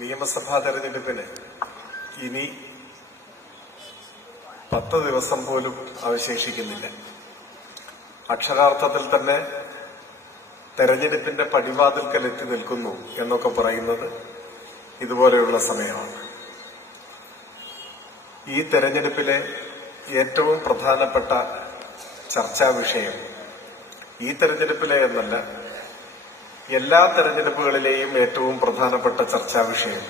നിയമസഭാ തെരഞ്ഞെടുപ്പിന് ഇനി 10 ദിവസം പോലും അവശേഷിക്കുന്നില്ല. അക്ഷരാർത്ഥത്തിൽ തന്നെ തെരഞ്ഞെടുപ്പിന്റെ പടിവാതിൽക്കൽ എത്തി നിൽക്കുന്നു എന്നൊക്കെ പറയുന്നത് ഇതുപോലെയുള്ള സമയമാണ്. ഈ തെരഞ്ഞെടുപ്പിലെ ഏറ്റവും പ്രധാനപ്പെട്ട ചർച്ചാ വിഷയം ഈ തെരഞ്ഞെടുപ്പിലെ എന്നല്ല, എല്ലാ തെരഞ്ഞെടുപ്പുകളിലെയും ഏറ്റവും പ്രധാനപ്പെട്ട ചർച്ചാ വിഷയം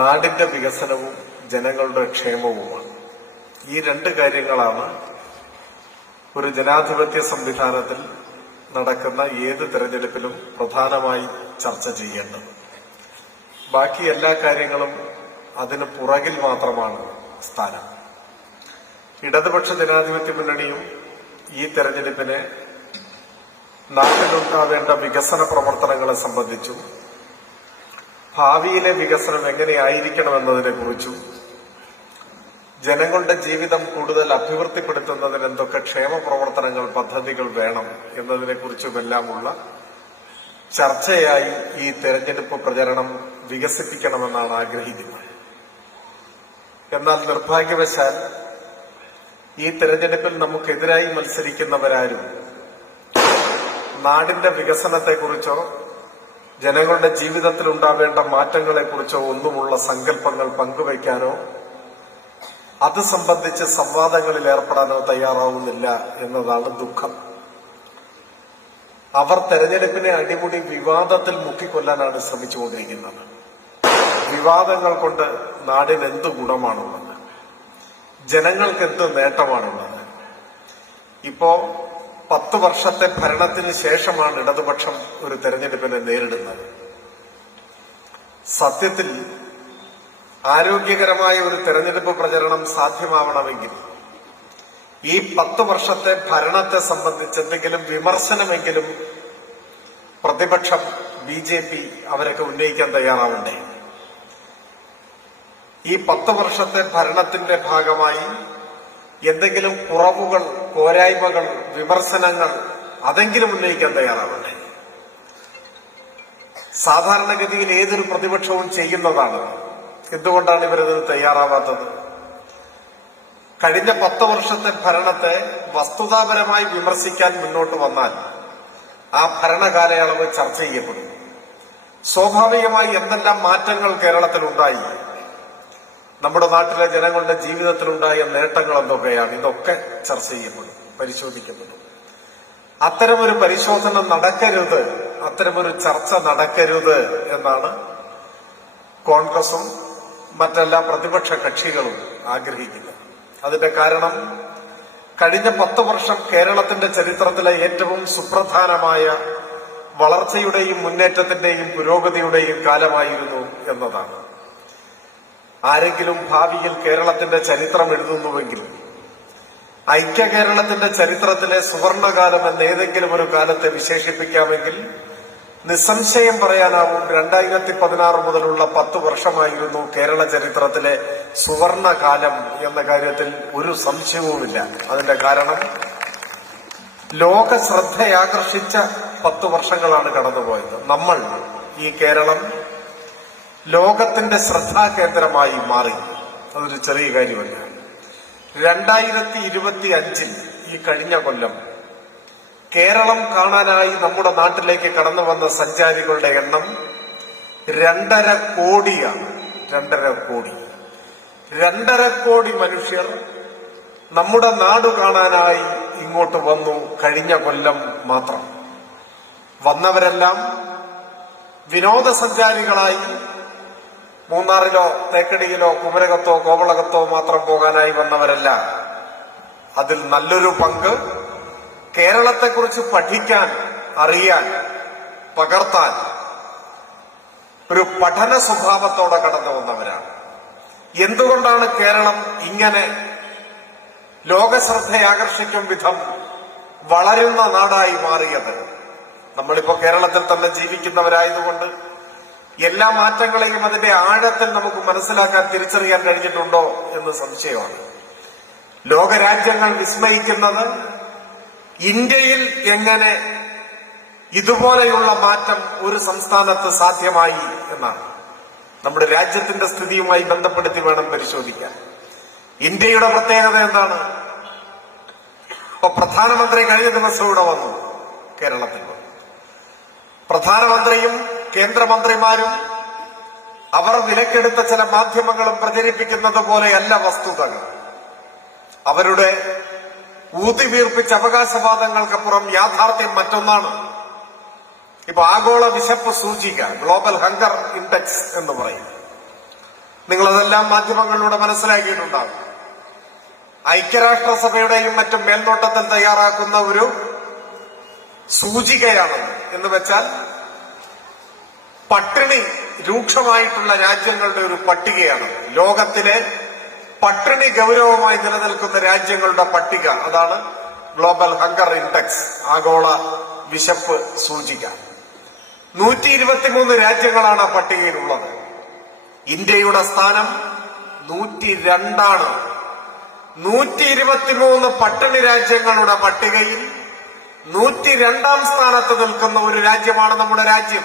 നാടിന്റെ വികസനവും ജനങ്ങളുടെ ക്ഷേമവുമാണ്. ഈ രണ്ട് കാര്യങ്ങളാണ് ഒരു ജനാധിപത്യ സംവിധാനത്തിൽ നടക്കുന്ന ഏത് തെരഞ്ഞെടുപ്പിലും പ്രധാനമായി ചർച്ച ചെയ്യേണ്ടത്. ബാക്കി എല്ലാ കാര്യങ്ങളും അതിന് പുറകിൽ മാത്രമാണ് സ്ഥാനം. ഇടതുപക്ഷ ജനാധിപത്യ മുന്നണിയും ഈ തെരഞ്ഞെടുപ്പിനെ നാട്ടിലുണ്ടാവേണ്ട വികസന പ്രവർത്തനങ്ങളെ സംബന്ധിച്ചും ഭാവിയിലെ വികസനം എങ്ങനെയായിരിക്കണമെന്നതിനെ കുറിച്ചും ജനങ്ങളുടെ ജീവിതം കൂടുതൽ അഭിവൃദ്ധിപ്പെടുത്തുന്നതിന് എന്തൊക്കെ ക്ഷേമ പ്രവർത്തനങ്ങൾ പദ്ധതികൾ വേണം എന്നതിനെക്കുറിച്ചുമെല്ലാമുള്ള ചർച്ചയായി ഈ തെരഞ്ഞെടുപ്പ് പ്രചരണം വികസിപ്പിക്കണമെന്നാണ് ആഗ്രഹിക്കുന്നത്. എന്നാൽ നിർഭാഗ്യവശാൽ ഈ തെരഞ്ഞെടുപ്പിൽ നമുക്കെതിരായി മത്സരിക്കുന്നവരാരും നാടിന്റെ വികസനത്തെക്കുറിച്ചോ ജനങ്ങളുടെ ജീവിതത്തിൽ ഉണ്ടാവേണ്ട മാറ്റങ്ങളെക്കുറിച്ചോ ഒന്നുമുള്ള സങ്കല്പങ്ങൾ പങ്കുവയ്ക്കാനോ അത് സംബന്ധിച്ച് സംവാദങ്ങളിൽ ഏർപ്പെടാനോ തയ്യാറാവുന്നില്ല എന്നതാണ് ദുഃഖം. അവർ തെരഞ്ഞെടുപ്പിനെ അടിമുടി വിവാദത്തിൽ മുക്കിക്കൊല്ലാനാണ് ശ്രമിച്ചുകൊണ്ടിരിക്കുന്നത്. വിവാദങ്ങൾ കൊണ്ട് നാടിന് എന്ത് ഗുണമാണുള്ളത്, ജനങ്ങൾക്ക് എന്ത് നേട്ടമാണുള്ളത്? ഇപ്പോ 10 വർഷത്തെ ഭരണത്തിന് ശേഷമാണ് ഇടതുപക്ഷം ഒരു തെരഞ്ഞെടുപ്പിനെ നേരിടുന്നത്. സത്യത്തിൽ ആരോഗ്യകരമായ ഒരു തെരഞ്ഞെടുപ്പ് പ്രചരണം സാധ്യമാവണമെങ്കിൽ ഈ 10 വർഷത്തെ ഭരണത്തെ സംബന്ധിച്ച് എന്തെങ്കിലും വിമർശനമെങ്കിലും പ്രതിപക്ഷം BJP അവരൊക്കെ ഉന്നയിക്കാൻ തയ്യാറാവണ്ടേ? ഈ 10 വർഷത്തെ ഭരണത്തിന്റെ ഭാഗമായി എന്തെങ്കിലും കുറവുകൾ, പോരായ്മകൾ, വിമർശനങ്ങൾ അതെങ്കിലും ഉന്നയിക്കാൻ തയ്യാറാവണ്ടേ? സാധാരണഗതിയിൽ ഏതൊരു പ്രതിപക്ഷവും ചെയ്യുന്നതാണ്. എന്തുകൊണ്ടാണ് ഇവരതിന് തയ്യാറാവാത്തത്? കഴിഞ്ഞ 10 വർഷത്തെ ഭരണത്തെ വസ്തുതാപരമായി വിമർശിക്കാൻ മുന്നോട്ട് വന്നാൽ ആ ഭരണകാലയളവ് ചർച്ച ചെയ്യപ്പെടും. സ്വാഭാവികമായി എന്തെല്ലാം മാറ്റങ്ങൾ കേരളത്തിലുണ്ടായി, നമ്മുടെ നാട്ടിലെ ജനങ്ങളുടെ ജീവിതത്തിലുണ്ടായ നേട്ടങ്ങൾ എന്തൊക്കെയാണ്, ഇതൊക്കെ ചർച്ച ചെയ്യപ്പെടും, പരിശോധിക്കപ്പെടും. അത്തരമൊരു പരിശോധന നടക്കരുത്, അത്തരമൊരു ചർച്ച നടക്കരുത് എന്നാണ് കോൺഗ്രസും മറ്റെല്ലാ പ്രതിപക്ഷ കക്ഷികളും ആഗ്രഹിക്കുന്നത്. അതിന്റെ കാരണം കഴിഞ്ഞ 10 വർഷം കേരളത്തിന്റെ ചരിത്രത്തിലെ ഏറ്റവും സുപ്രധാനമായ വളർച്ചയുടെയും മുന്നേറ്റത്തിന്റെയും പുരോഗതിയുടെയും കാലമായിരുന്നു എന്നതാണ്. ആരെങ്കിലും ഭാവിയിൽ കേരളത്തിന്റെ ചരിത്രം എഴുതുന്നുവെങ്കിൽ ഐക്യ കേരളത്തിന്റെ ചരിത്രത്തിലെ സുവർണകാലം എന്ന് ഏതെങ്കിലും ഒരു കാലത്തെ വിശേഷിപ്പിക്കാമെങ്കിൽ നിസ്സംശയം പറയാനാവും 2016 മുതലുള്ള 10 വർഷമായിരുന്നു കേരള ചരിത്രത്തിലെ സുവർണകാലം എന്ന കാര്യത്തിൽ ഒരു സംശയവുമില്ല. അതിന്റെ കാരണം ലോക ശ്രദ്ധയാകർഷിച്ച 10 വർഷങ്ങളാണ് കടന്നുപോയത്. നമ്മൾ, ഈ കേരളം ലോകത്തിന്റെ ശ്രദ്ധാകേന്ദ്രമായി മാറി. അതൊരു ചെറിയ കാര്യമല്ല. 2025 ഈ കഴിഞ്ഞ കൊല്ലം കേരളം കാണാനായി നമ്മുടെ നാട്ടിലേക്ക് കടന്നു വന്ന സഞ്ചാരികളുടെ എണ്ണം 2.5 കോടിയാണ്. 2.5 കോടി. 2.5 കോടി മനുഷ്യർ നമ്മുടെ നാട് കാണാനായി ഇങ്ങോട്ട് വന്നു കഴിഞ്ഞ കൊല്ലം മാത്രം. വന്നവരെല്ലാം വിനോദസഞ്ചാരികളായി മൂന്നാറിലോ തേക്കടിയിലോ കുമരകത്തോ കോവളകത്തോ മാത്രം പോകാനായി വന്നവരല്ല. അതിൽ നല്ലൊരു പങ്ക് കേരളത്തെക്കുറിച്ച് പഠിക്കാൻ, അറിയാൻ, പകർത്താൻ ഒരു പഠന സ്വഭാവത്തോടെ കടന്നു വന്നവരാണ്. എന്തുകൊണ്ടാണ് കേരളം ഇങ്ങനെ ലോകശ്രദ്ധയാകർഷിക്കും വിധം വളരുന്ന നാടായി മാറിയത്? നമ്മളിപ്പോ കേരളത്തിൽ തന്നെ ജീവിക്കുന്നവരായതുകൊണ്ട് എല്ലാ മാറ്റങ്ങളെയും അതിന്റെ ആഴത്തിൽ നമുക്ക് മനസ്സിലാക്കാൻ, തിരിച്ചറിയാൻ കഴിഞ്ഞിട്ടുണ്ടോ എന്ന് സംശയമാണ്. ലോകരാജ്യങ്ങൾ വിസ്മയിക്കുന്നത് ഇന്ത്യയിൽ എങ്ങനെ ഇതുപോലെയുള്ള മാറ്റം ഒരു സംസ്ഥാനത്ത് സാധ്യമായി എന്നാണ്. നമ്മുടെ രാജ്യത്തിന്റെ സ്ഥിതിയുമായി ബന്ധപ്പെടുത്തി വേണം പരിശോധിക്കാൻ. ഇന്ത്യയുടെ പ്രത്യേകത എന്താണ്? ഇപ്പൊ പ്രധാനമന്ത്രി കഴിഞ്ഞ ദിവസം ഇവിടെ വന്നു, കേരളത്തിൽ വന്നു. പ്രധാനമന്ത്രിയും കേന്ദ്രമന്ത്രിമാരും അവർ വിലക്കെടുത്ത ചില മാധ്യമങ്ങളും പ്രചരിപ്പിക്കുന്നത് പോലെയല്ല വസ്തുതകൾ. അവരുടെ ഊതിവീർപ്പിച്ച അവകാശവാദങ്ങൾക്കപ്പുറം യാഥാർത്ഥ്യം മറ്റൊന്നാണ്. ഇപ്പൊ ആഗോള വിശപ്പ് സൂചിക, ഗ്ലോബൽ ഹങ്കർ ഇൻഡെക്സ് എന്ന് പറയും. നിങ്ങളതെല്ലാം മാധ്യമങ്ങളിലൂടെ മനസ്സിലാക്കിയിട്ടുണ്ടാകും. ഐക്യരാഷ്ട്രസഭയുടെയും മറ്റും മേൽനോട്ടത്തിൽ തയ്യാറാക്കുന്ന ഒരു സൂചികയാണ്. എന്ന് വെച്ചാൽ പട്ടിണി രൂക്ഷമായിട്ടുള്ള രാജ്യങ്ങളുടെ ഒരു പട്ടികയാണ്. ലോകത്തിലെ പട്ടിണി ഗൗരവമായി നിലനിൽക്കുന്ന രാജ്യങ്ങളുടെ പട്ടിക, അതാണ് ഗ്ലോബൽ ഹങ്കർ ഇൻഡെക്സ്, ആഗോള വിശപ്പ് സൂചിക. 123 രാജ്യങ്ങളാണ് ആ പട്ടികയിലുള്ളത്. ഇന്ത്യയുടെ സ്ഥാനം 102ആണ്. 123 പട്ടിണി രാജ്യങ്ങളുടെ പട്ടികയിൽ 102ാം സ്ഥാനത്ത് നിൽക്കുന്ന ഒരു രാജ്യമാണ് നമ്മുടെ രാജ്യം.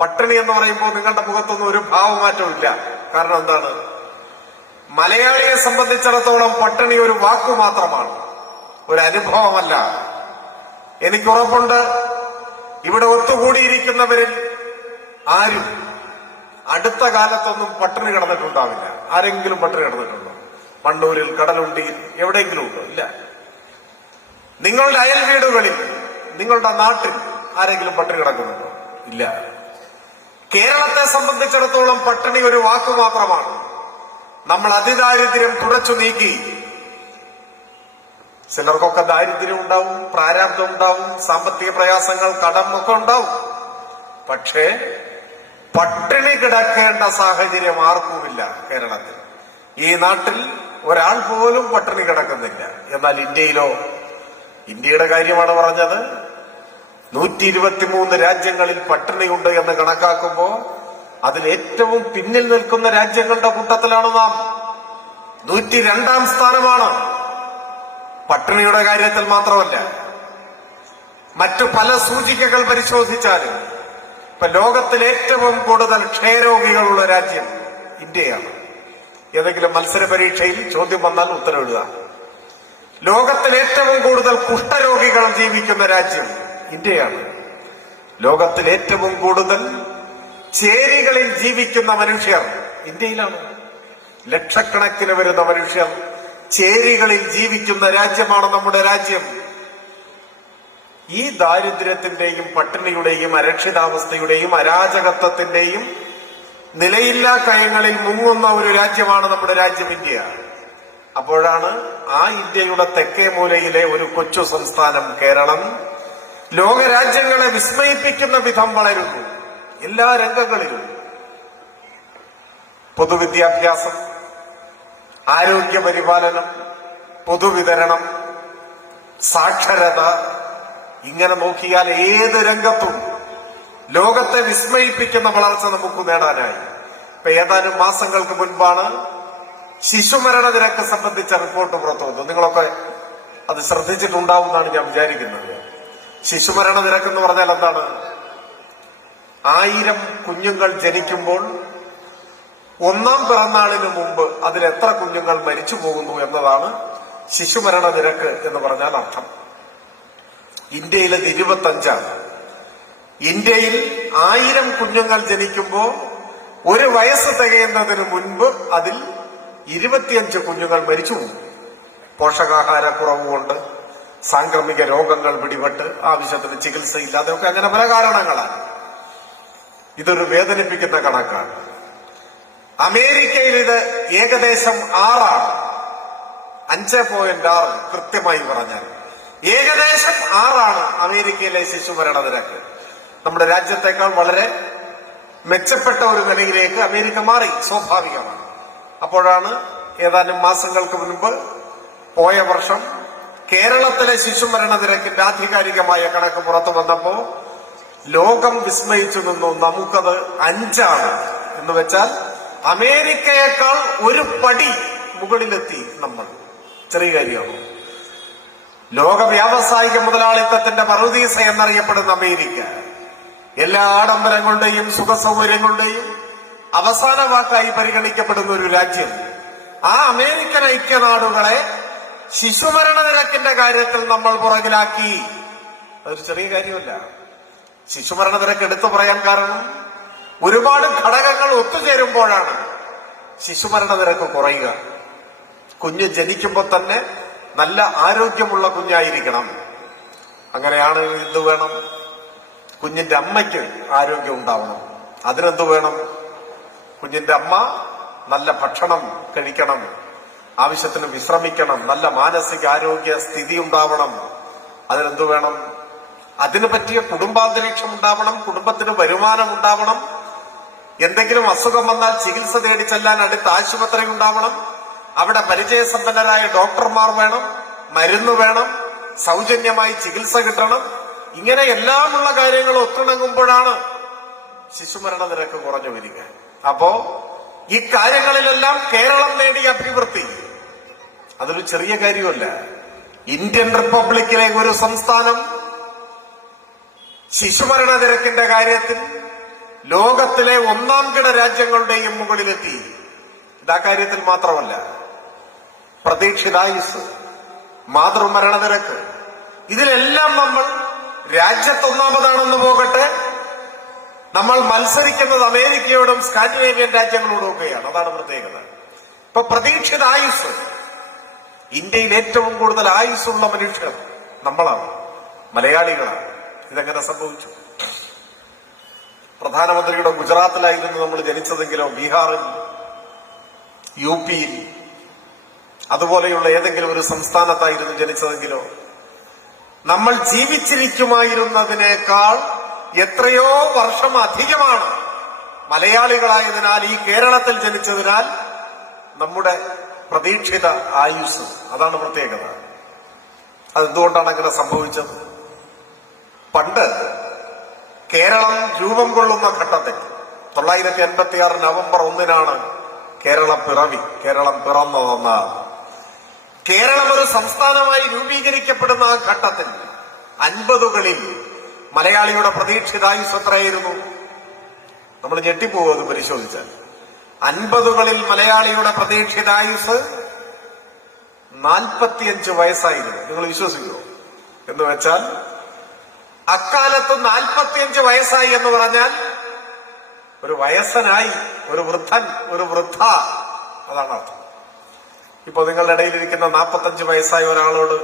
പട്ടിണി എന്ന് പറയുമ്പോൾ നിങ്ങളുടെ മുഖത്തൊന്നും ഒരു ഭാവമാറ്റവും ഇല്ല. കാരണം എന്താണ്? മലയാളിയെ സംബന്ധിച്ചിടത്തോളം പട്ടിണി ഒരു വാക്കു മാത്രമാണ്, ഒരു അനുഭവമല്ല. എനിക്കുറപ്പുണ്ട്, ഇവിടെ ഒത്തുകൂടിയിരിക്കുന്നവരിൽ ആരും അടുത്ത കാലത്തൊന്നും പട്ടിണി കിടന്നിട്ടുണ്ടാവില്ല. ആരെങ്കിലും പട്ടിണി കിടന്നിട്ടുണ്ടോ? മണ്ണൂരിൽ, കടലുണ്ടിയിൽ, എവിടെയെങ്കിലും ഉണ്ടോ? ഇല്ല. നിങ്ങളുടെ അയൽ വീടുകളിൽ, നിങ്ങളുടെ നാട്ടിൽ ആരെങ്കിലും പട്ടിണി കിടക്കുന്നുണ്ടോ? ഇല്ല. കേരളത്തെ സംബന്ധിച്ചിടത്തോളം പട്ടിണി ഒരു വാക്കു മാത്രമാണ്. നമ്മൾ അതിദാരിദ്ര്യം തുടച്ചു നീക്കി. ചിലർക്കൊക്കെ ദാരിദ്ര്യം ഉണ്ടാവും, പ്രാരാബ്ദം ഉണ്ടാവും, സാമ്പത്തിക പ്രയാസങ്ങൾ, കടം ഒക്കെ ഉണ്ടാവും. പക്ഷേ പട്ടിണി കിടക്കേണ്ട സാഹചര്യം ആർക്കുമില്ല കേരളത്തിൽ. ഈ നാട്ടിൽ ഒരാൾ പോലും പട്ടിണി കിടക്കുന്നില്ല. എന്നാൽ ഇന്ത്യയിലോ? ഇന്ത്യയുടെ കാര്യമാണ് പറഞ്ഞത്. 123 രാജ്യങ്ങളിൽ പട്ടിണിയുണ്ട് എന്ന് കണക്കാക്കുമ്പോൾ അതിൽ ഏറ്റവും പിന്നിൽ നിൽക്കുന്ന രാജ്യങ്ങളുടെ കൂട്ടത്തിലാണ് നാം. 102ാം സ്ഥാനമാണ്. പട്ടിണിയുടെ കാര്യത്തിൽ മാത്രമല്ല, മറ്റു പല സൂചികകൾ പരിശോധിച്ചാലും ഇപ്പൊ ലോകത്തിൽ ഏറ്റവും കൂടുതൽ ക്ഷയരോഗികളുള്ള രാജ്യം ഇന്ത്യയാണ്. ഏതെങ്കിലും മത്സര പരീക്ഷയിൽ ചോദ്യം വന്നാൽ ഉത്തരവിടുക. ലോകത്തിൽ ഏറ്റവും കൂടുതൽ കുഷ്ഠരോഗികൾ ജീവിക്കുന്ന രാജ്യം ഇന്ത്യയാണ്. ലോകത്തിൽ ഏറ്റവും കൂടുതൽ ചേരികളിൽ ജീവിക്കുന്ന മനുഷ്യർ ഇന്ത്യയിലാണ്. ലക്ഷക്കണക്കിന് വരുന്ന മനുഷ്യർ ചേരികളിൽ ജീവിക്കുന്ന രാജ്യമാണ് നമ്മുടെ രാജ്യം. ഈ ദാരിദ്ര്യത്തിന്റെയും പട്ടിണിയുടെയും അരക്ഷിതാവസ്ഥയുടെയും അരാജകത്വത്തിന്റെയും നിലയില്ലാ കയങ്ങളിൽ മുങ്ങുന്ന ഒരു രാജ്യമാണ് നമ്മുടെ രാജ്യം ഇന്ത്യ. അപ്പോഴാണ് ആ ഇന്ത്യയുടെ തെക്കേ മൂലയിലെ ഒരു കൊച്ചു സംസ്ഥാനം കേരളം ലോകരാജ്യങ്ങളെ വിസ്മയിപ്പിക്കുന്ന വിധം വളരുന്നു. എല്ലാ രംഗങ്ങളിലും പൊതുവിദ്യാഭ്യാസം, ആരോഗ്യ പരിപാലനം, പൊതുവിതരണം, സാക്ഷരത, ഇങ്ങനെ നോക്കിയാൽ ഏത് രംഗത്തും ലോകത്തെ വിസ്മയിപ്പിക്കുന്ന വളർച്ച നമുക്ക് നേടാനായി. ഇപ്പൊ ഏതാനും മാസങ്ങൾക്ക് മുൻപാണ് ശിശുമരണ നിരക്ക് സംബന്ധിച്ച റിപ്പോർട്ട് പുറത്തു വന്നു. നിങ്ങളൊക്കെ അത് ശ്രദ്ധിച്ചിട്ടുണ്ടാവുമെന്നാണ് ഞാൻ വിചാരിക്കുന്നത്. ശിശുമരണ നിരക്ക് എന്ന് പറഞ്ഞാൽ എന്താണ്? 1000 കുഞ്ഞുങ്ങൾ ജനിക്കുമ്പോൾ ഒന്നാം പിറന്നാളിന് മുമ്പ് അതിൽ എത്ര കുഞ്ഞുങ്ങൾ മരിച്ചു പോകുന്നു എന്നതാണ് ശിശുമരണ നിരക്ക് എന്ന് പറഞ്ഞാൽ അർത്ഥം. ഇന്ത്യയിൽ അത് 25ആണ്. ഇന്ത്യയിൽ 1000 കുഞ്ഞുങ്ങൾ ജനിക്കുമ്പോൾ ഒരു വയസ്സ് തികയുന്നതിന് മുൻപ് അതിൽ 25 കുഞ്ഞുങ്ങൾ മരിച്ചു പോകും. പോഷകാഹാരക്കുറവ് കൊണ്ട്, സാംക്രമിക രോഗങ്ങൾ പിടിപെട്ട്, ആവശ്യത്തിന് ചികിത്സയില്ലാതെ ഒക്കെ അങ്ങനെ പല കാരണങ്ങളാണ്. ഇതൊരു വേദനിപ്പിക്കുന്ന കണക്കാണ്. അമേരിക്കയിൽ ഇത് ഏകദേശം 6ആണ്. 5.6 കൃത്യമായി പറഞ്ഞാൽ ഏകദേശം 6ആണ് അമേരിക്കയിലെ ശിശുമരണ നിരക്ക്. നമ്മുടെ രാജ്യത്തേക്കാൾ വളരെ മെച്ചപ്പെട്ട ഒരു നിലയിലേക്ക് അമേരിക്ക മാറി, സ്വാഭാവികമാണ്. അപ്പോഴാണ് ഏതാനും മാസങ്ങൾക്ക് മുൻപ് പോയ വർഷം കേരളത്തിലെ ശിശുമരണ നിരക്കിന്റെ ആധികാരികമായ കണക്ക് പുറത്തു വന്നപ്പോ ലോകം വിസ്മയിച്ചു നിന്നു. നമുക്കത് 5ആണ്. എന്ന് വെച്ചാൽ അമേരിക്കയേക്കാൾ ഒരു പടി മുകളിലെത്തി നമ്മൾ. ചെറിയ കാര്യമാണ്. ലോക വ്യാവസായിക മുതലാളിത്തത്തിന്റെ പറുദീസ എന്നറിയപ്പെടുന്ന അമേരിക്ക എല്ലാ ആഡംബരങ്ങളുടെയും സുഖസൗകര്യങ്ങളുടെയും അവസാന വാക്കായി പരിഗണിക്കപ്പെടുന്ന ഒരു രാജ്യം. ആ അമേരിക്കൻ ഐക്യനാടുകളെ ശിശുമരണ നിരക്കിന്റെ കാര്യത്തിൽ നമ്മൾ പുറകിലാക്കി. അതൊരു ചെറിയ കാര്യമല്ല. ശിശുമരണ നിരക്ക് എടുത്തു പറയാൻ കാരണം ഒരുപാട് ഘടകങ്ങൾ ഒത്തുചേരുമ്പോഴാണ് ശിശുമരണ നിരക്ക് കുറയുക. കുഞ്ഞ് ജനിക്കുമ്പോൾ തന്നെ നല്ല ആരോഗ്യമുള്ള കുഞ്ഞായിരിക്കണം. അങ്ങനെയാണ് എന്ത് വേണം? കുഞ്ഞിന്റെ അമ്മയ്ക്ക് ആരോഗ്യം ഉണ്ടാവണം. അതിനെന്ത് വേണം? കുഞ്ഞിന്റെ അമ്മ നല്ല ഭക്ഷണം കഴിക്കണം, ആവശ്യത്തിന് വിശ്രമിക്കണം, നല്ല മാനസികാരോഗ്യ സ്ഥിതി ഉണ്ടാവണം. അതിനെന്ത് വേണം? അതിനു പറ്റിയ കുടുംബാന്തരീക്ഷം ഉണ്ടാവണം, കുടുംബത്തിന് വരുമാനം ഉണ്ടാവണം, എന്തെങ്കിലും അസുഖം വന്നാൽ ചികിത്സ തേടി ചെല്ലാൻ അടുത്ത ആശുപത്രി ഉണ്ടാവണം, അവിടെ പരിചയസമ്പന്നരായ ഡോക്ടർമാർ വേണം, മരുന്ന് വേണം, സൗജന്യമായി ചികിത്സ കിട്ടണം. ഇങ്ങനെ എല്ലാമുള്ള കാര്യങ്ങൾ ഒത്തിണങ്ങുമ്പോഴാണ് ശിശുമരണ നിരക്ക് കുറഞ്ഞു വരിക. അപ്പോ ഈ കാര്യങ്ങളിലെല്ലാം കേരളം നേടിയ അഭിവൃദ്ധി അതൊരു ചെറിയ കാര്യമല്ല. ഇന്ത്യൻ റിപ്പബ്ലിക്കിലെ ഒരു സംസ്ഥാനം ശിശുമരണ നിരക്കിന്റെ കാര്യത്തിൽ ലോകത്തിലെ ഒന്നാം കിട രാജ്യങ്ങളുടെയും മുകളിലെത്തി. ഇതാ കാര്യത്തിൽ മാത്രമല്ല, പ്രതീക്ഷിതായുസ്, മാതൃമരണ നിരക്ക്, ഇതിലെല്ലാം നമ്മൾ രാജ്യത്തൊന്നാമതാണെന്ന് പോകട്ടെ, നമ്മൾ മത്സരിക്കുന്നത് അമേരിക്കയോടും സ്കാൻഡിനേവിയൻ രാജ്യങ്ങളോടും ഒക്കെയാണ്. അതാണ് പ്രത്യേകത. ഇപ്പൊ പ്രതീക്ഷിത ആയുസ്, ഇന്ത്യയിൽ ഏറ്റവും കൂടുതൽ ആയുസ്സുള്ള മനുഷ്യർ നമ്മളാണ്, മലയാളികളാണ്. ഇതെങ്ങനെ സംഭവിച്ചു? പ്രധാനമന്ത്രിയുടെ ഗുജറാത്തിലായിരുന്നു നമ്മൾ ജനിച്ചതെങ്കിലോ, ബീഹാറിൽ, യു പിയിൽ, അതുപോലെയുള്ള ഏതെങ്കിലും ഒരു സംസ്ഥാനത്തായിരുന്നു ജനിച്ചതെങ്കിലോ, നമ്മൾ ജീവിച്ചിരിക്കുമായിരുന്നതിനേക്കാൾ എത്രയോ വർഷം അധികമാണ് മലയാളികളായതിനാൽ, ഈ കേരളത്തിൽ ജനിച്ചതിനാൽ നമ്മുടെ പ്രതീക്ഷിത ആയുസ്. അതാണ് പ്രത്യേകത. അതെന്തുകൊണ്ടാണ് അങ്ങനെ സംഭവിച്ചത്? പണ്ട് കേരളം രൂപം കൊള്ളുന്ന ഘട്ടത്തിൽ 986 നവംബർ 1 കേരളം പിറന്നതെന്നാണ്. കേരളം ഒരു സംസ്ഥാനമായി രൂപീകരിക്കപ്പെടുന്ന ആ ഘട്ടത്തിൽ 50കളിൽ മലയാളിയുടെ പ്രതീക്ഷിതായുസ് എത്രയായിരുന്നു? നമ്മൾ ഞെട്ടിപ്പോകും അത് പരിശോധിച്ചാൽ. 50കളിൽ മലയാളിയുടെ പ്രതീക്ഷിതായുസ് 45 വയസ്സായിരുന്നു. നിങ്ങൾ വിശ്വസിക്കുമോ? എന്ന് വെച്ചാൽ അക്കാലത്ത് 45 വയസ്സായി എന്ന് പറഞ്ഞാൽ ഒരു വയസ്സനായി, ഒരു വൃദ്ധൻ, ഒരു വൃദ്ധ, അതാണ് അർത്ഥം. ഇപ്പൊ നിങ്ങളുടെ ഇടയിലിരിക്കുന്ന 45 വയസ്സായ ഒരാളോട്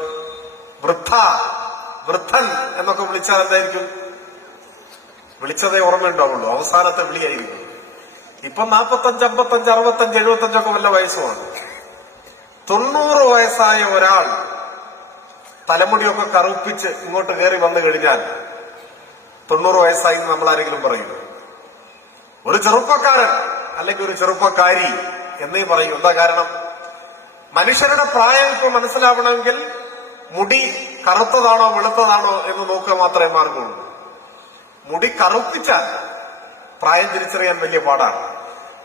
വൃദ്ധൻ എന്നൊക്കെ വിളിച്ചാൽ എന്തായിരിക്കും? വിളിച്ചതേ ഓർമ്മയുണ്ടാവുള്ളൂ, അവസാനത്തെ വിളിയായിരിക്കും. ഇപ്പൊ 45, 55, 65, 75 ഒക്കെ വല്ല വയസ്സുമാണ്. 90 വയസ്സായ ഒരാൾ തലമുടിയൊക്കെ കറുപ്പിച്ച് ഇങ്ങോട്ട് കയറി വന്നു കഴിഞ്ഞാൽ 90 വയസ്സായി നമ്മൾ ആരെങ്കിലും പറയും? ഒരു ചെറുപ്പക്കാരൻ അല്ലെങ്കിൽ ഒരു ചെറുപ്പക്കാരി എന്നേ പറയും. എന്താ കാരണം? മനുഷ്യരുടെ പ്രായം ഇപ്പൊ മനസ്സിലാവണമെങ്കിൽ മുടി കറുത്തതാണോ വെളുത്തതാണോ എന്ന് നോക്കുക മാത്രമേ മാർഗമുള്ളൂ. മുടി കറുപ്പിച്ചാൽ പ്രായം തിരിച്ചറിയാൻ വലിയ പാടാണ്.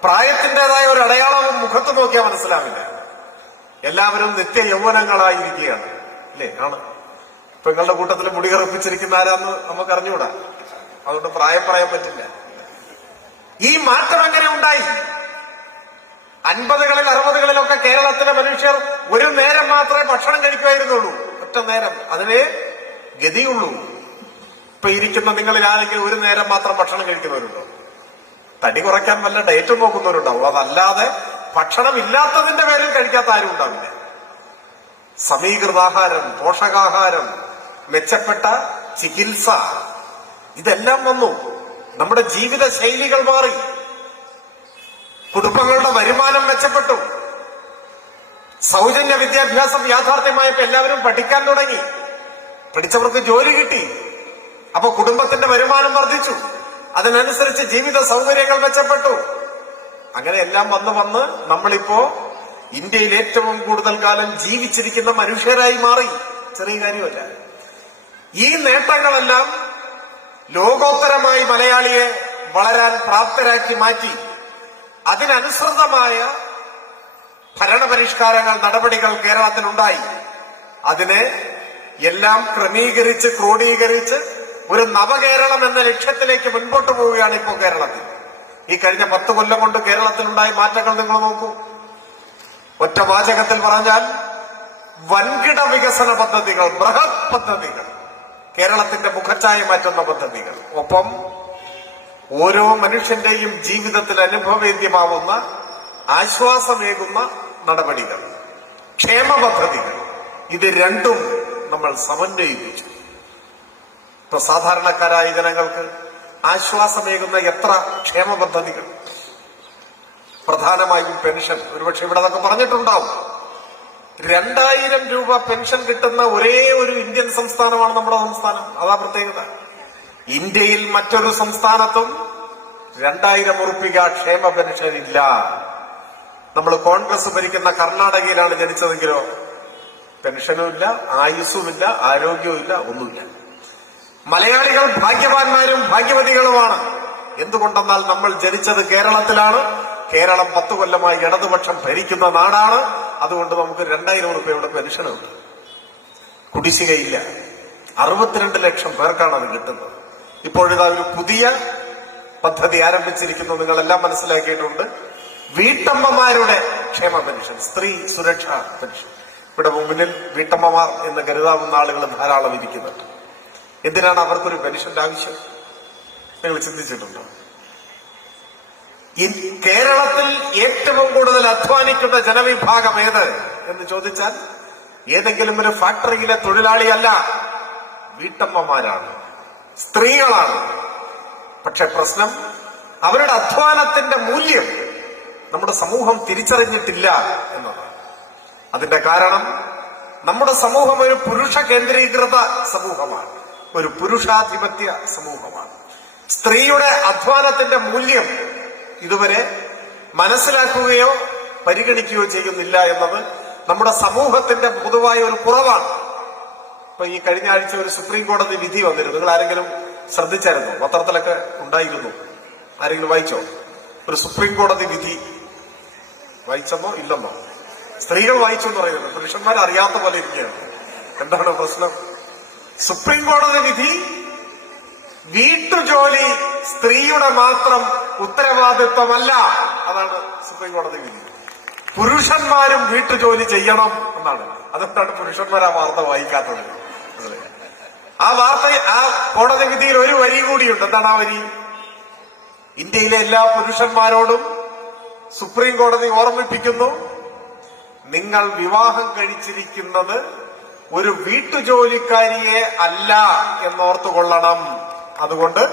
പ്രായത്തിൻ്റെതായ ഒരു അടയാളവും മുഖത്ത് നോക്കിയാൽ മനസ്സിലാവില്ല. എല്ലാവരും നിത്യ യൗവനങ്ങളായിരിക്കുകയാണ്, അല്ലേ? ആണ്. ഇപ്പൊ നിങ്ങളുടെ കൂട്ടത്തിൽ മുടി കറുപ്പിച്ചിരിക്കുന്ന ആരാന്ന് നമുക്ക് അറിഞ്ഞുകൂടാ. അതുകൊണ്ട് പ്രായം പറയാൻ പറ്റില്ല. ഈ മാറ്റം എങ്ങനെ ഉണ്ടായി? 50കളിൽ 60കളിലൊക്കെ കേരളത്തിലെ മനുഷ്യർ ഒരു നേരം മാത്രമേ ഭക്ഷണം കഴിക്കുമായിരുന്നുള്ളൂ, ഒറ്റ നേരം. അതിന് ഗതിയുള്ളൂ. ഇപ്പൊ ഇരിക്കുന്ന നിങ്ങളിൽ ആരെങ്കിലും ഒരു നേരം മാത്രം ഭക്ഷണം കഴിക്കുന്നവരുണ്ടോ? തടി കുറയ്ക്കാൻ വല്ല ഡയറ്റും നോക്കുന്നവരുണ്ടാവും. അതല്ലാതെ ഭക്ഷണം ഇല്ലാത്തതിന്റെ പേരിൽ കഴിക്കാത്ത ആരും ഉണ്ടാവില്ല. സമീകൃതാഹാരം, പോഷകാഹാരം, മെച്ചപ്പെട്ട ചികിത്സ, ഇതെല്ലാം വന്നു. നമ്മുടെ ജീവിത ശൈലികൾ മാറി. കുടുംബങ്ങളുടെ വരുമാനം മെച്ചപ്പെട്ടു. സൗജന്യ വിദ്യാഭ്യാസം യാഥാർത്ഥ്യമായപ്പോ എല്ലാവരും പഠിക്കാൻ തുടങ്ങി. പഠിച്ചവർക്ക് ജോലി കിട്ടി. അപ്പൊ കുടുംബത്തിന്റെ വരുമാനം വർദ്ധിച്ചു. അതിനനുസരിച്ച് ജീവിത സൗകര്യങ്ങൾ മെച്ചപ്പെട്ടു. അങ്ങനെ എല്ലാം വന്ന് നമ്മളിപ്പോ ഇന്ത്യയിൽ ഏറ്റവും കൂടുതൽ കാലം ജീവിച്ചിരിക്കുന്ന മനുഷ്യരായി മാറി. ചെറിയ കാര്യമല്ല. ഈ നേട്ടങ്ങളെല്ലാം ലോകോത്തരമായി മലയാളിയെ വളരാൻ പ്രാപ്തരാക്കി മാറ്റി. അതിനനുസൃതമായ ഭരണപരിഷ്കാരങ്ങൾ, നടപടികൾ കേരളത്തിലുണ്ടായി. അതിനെ എല്ലാം ക്രമീകരിച്ച് ക്രോഡീകരിച്ച് ഒരു നവകേരളം എന്ന ലക്ഷ്യത്തിലേക്ക് മുൻപോട്ട് പോവുകയാണ് ഇപ്പോൾ കേരളത്തിൽ. ഈ കഴിഞ്ഞ 10 കൊല്ലം കൊണ്ട് കേരളത്തിലുണ്ടായ മാറ്റങ്ങൾ നിങ്ങൾ നോക്കൂ. ഒറ്റ വാചകത്തിൽ പറഞ്ഞാൽ വൻകിട വികസന പദ്ധതികൾ, ബൃഹത് പദ്ധതികൾ, കേരളത്തിന്റെ മുഖച്ഛായ മാറ്റുന്ന പദ്ധതികൾ, ഒപ്പം ഓരോ മനുഷ്യന്റെയും ജീവിതത്തിൽ അനുഭവവേദ്യമാവുന്ന ആശ്വാസമേകുന്ന നടപടികൾ, ക്ഷേമ പദ്ധതികൾ, ഇത് രണ്ടും നമ്മൾ സമന്വയിപ്പിച്ചു. ഇപ്പൊ സാധാരണക്കാരായ ജനങ്ങൾക്ക് ആശ്വാസമേകുന്ന എത്ര ക്ഷേമ പദ്ധതികൾ, പ്രധാനമായും പെൻഷൻ. ഒരുപക്ഷെ ഇവിടെ അതൊക്കെ പറഞ്ഞിട്ടുണ്ടാവും. 2000 രൂപ പെൻഷൻ കിട്ടുന്ന ഒരേ ഒരു ഇന്ത്യൻ സംസ്ഥാനമാണ് നമ്മുടെ സംസ്ഥാനം. അതാ പ്രത്യേകത. ഇന്ത്യയിൽ മറ്റൊരു സംസ്ഥാനത്തും 2000 ഉറുപ്പിക ക്ഷേമ പെൻഷൻ ഇല്ല. നമ്മൾ കോൺഗ്രസ് ഭരിക്കുന്ന കർണാടകയിലാണ് ജനിച്ചതെങ്കിലോ പെൻഷനും ഇല്ല, ആയുസ്സുമില്ല, ആരോഗ്യവുമില്ല, ഒന്നുമില്ല. മലയാളികൾ ഭാഗ്യവാന്മാരും ഭാഗ്യവതികളുമാണ്. എന്തുകൊണ്ടെന്നാൽ നമ്മൾ ജനിച്ചത് കേരളത്തിലാണ്. കേരളം 10 കൊല്ലമായി ഇടതുപക്ഷം ഭരിക്കുന്ന നാടാണ്. അതുകൊണ്ട് നമുക്ക് 2000 രൂപയുടെ പെൻഷനുണ്ട്, കുടിശ്ശികയില്ല. 62 ലക്ഷം പേർക്കാണ് അത് കിട്ടുന്നത്. ഇപ്പോഴിതാ ഒരു പുതിയ പദ്ധതി ആരംഭിച്ചിരിക്കുന്നു, നിങ്ങളെല്ലാം മനസ്സിലാക്കിയിട്ടുണ്ട്. വീട്ടമ്മമാരുടെ ക്ഷേമ പെൻഷൻ, സ്ത്രീ സുരക്ഷാ പെൻഷൻ. ഇവിടെ മുന്നിൽ വീട്ടമ്മമാർ എന്ന് കരുതാവുന്ന ആളുകൾ ധാരാളം ഇരിക്കുന്നുണ്ട്. എന്തിനാണ് അവർക്കൊരു പെൻഷന്റെ ആവശ്യം? നിങ്ങൾ ചിന്തിച്ചിട്ടുണ്ടോ? കേരളത്തിൽ ഏറ്റവും കൂടുതൽ അധ്വാനിക്കുന്ന ജനവിഭാഗം ഏത് എന്ന് ചോദിച്ചാൽ ഏതെങ്കിലും ഒരു ഫാക്ടറിയിലെ തൊഴിലാളിയല്ല, വീട്ടമ്മമാരാണ്, സ്ത്രീകളാണ്. പക്ഷെ പ്രശ്നം അവരുടെ അധ്വാനത്തിന്റെ മൂല്യം നമ്മുടെ സമൂഹം തിരിച്ചറിഞ്ഞിട്ടില്ല എന്നതാണ്. അതിന്റെ കാരണം നമ്മുടെ സമൂഹം ഒരു പുരുഷ കേന്ദ്രീകൃത സമൂഹമാണ്, ഒരു പുരുഷാധിപത്യ സമൂഹമാണ്. സ്ത്രീയുടെ അധ്വാനത്തിന്റെ മൂല്യം ഇതുവരെ മനസ്സിലാക്കുകയോ പരിഗണിക്കുകയോ ചെയ്യുന്നില്ല എന്നത് നമ്മുടെ സമൂഹത്തിന്റെ പൊതുവായ ഒരു കുറവാണ്. ഇപ്പൊ ഈ കഴിഞ്ഞ ആഴ്ച ഒരു സുപ്രീം കോടതി വിധി വന്നിരുന്നു. നിങ്ങൾ ആരെങ്കിലും ശ്രദ്ധിച്ചായിരുന്നോ? പത്രത്തിലൊക്കെ ഉണ്ടായിരുന്നു. ആരെങ്കിലും വായിച്ചോ? ഒരു സുപ്രീം കോടതി വിധി വായിച്ചെന്നോ ഇല്ലെന്നോ? സ്ത്രീകൾ വായിച്ചു എന്ന് പറയുന്നത്, പുരുഷന്മാർ അറിയാത്ത പോലെ ഇരിക്കുകയാണ്. എന്താണ് പ്രശ്നം? സുപ്രീം കോടതി വിധി വീട്ടുജോലി സ്ത്രീയുടെ മാത്രം ഉത്തരവാദിത്വമല്ല. അതാണ് സുപ്രീം കോടതി വിധി. പുരുഷന്മാരും വീട്ടുജോലി ചെയ്യണം എന്നാണ്. അതുകൊണ്ടാണ് പുരുഷന്മാർ ആ വാർത്ത വായിക്കാത്തത്. ആ വാർത്ത, ആ കോടതി വിധിയിൽ ഒരു വരി കൂടിയുണ്ട്. എന്താണ് ആ വരി? ഇന്ത്യയിലെ എല്ലാ പുരുഷന്മാരോടും സുപ്രീം കോടതി ഓർമ്മിപ്പിക്കുന്നു, നിങ്ങൾ വിവാഹം കഴിച്ചിരിക്കുന്നത് ഒരു വീട്ടുജോലിക്കാരിയെ അല്ല എന്നോർത്തുകൊള്ളണം. അതുകൊണ്ട്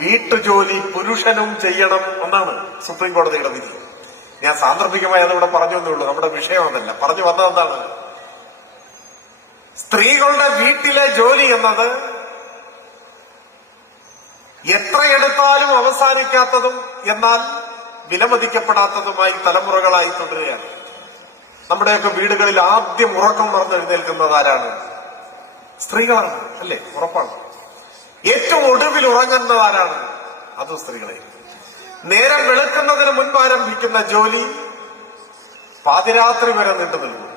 വീട്ടുജോലി പുരുഷനും ചെയ്യണം എന്നാണ് സുപ്രീം കോടതിയുടെ വിധി. ഞാൻ സാന്ദർഭികമായി അതിവിടെ പറഞ്ഞു എന്നേ ഉള്ളൂ. നമ്മുടെ വിഷയം അതല്ല. പറഞ്ഞു വന്നത് എന്താണ്? സ്ത്രീകളുടെ വീട്ടിലെ ജോലി എന്നത് എത്രയെടുത്താലും അവസാനിക്കാത്തതും എന്നാൽ വിലമതിക്കപ്പെടാത്തതുമായി തലമുറകളായി തുടരുകയാണ്. നമ്മുടെയൊക്കെ വീടുകളിൽ ആദ്യം ഉറക്കം മറന്നെഴുന്നേൽക്കുന്നത് ആരാണ്? സ്ത്രീകളാണ്, അല്ലേ? ഉറപ്പാണ്. ഏറ്റവും ഒടുവിൽ ഉറങ്ങുന്നത് ആരാണ്? അതും സ്ത്രീകളെ. നേരം വെളുക്കുന്നതിന് മുൻപ് ആരംഭിക്കുന്ന ജോലി പാതിരാത്രി വരെ നീണ്ടു നിൽക്കും.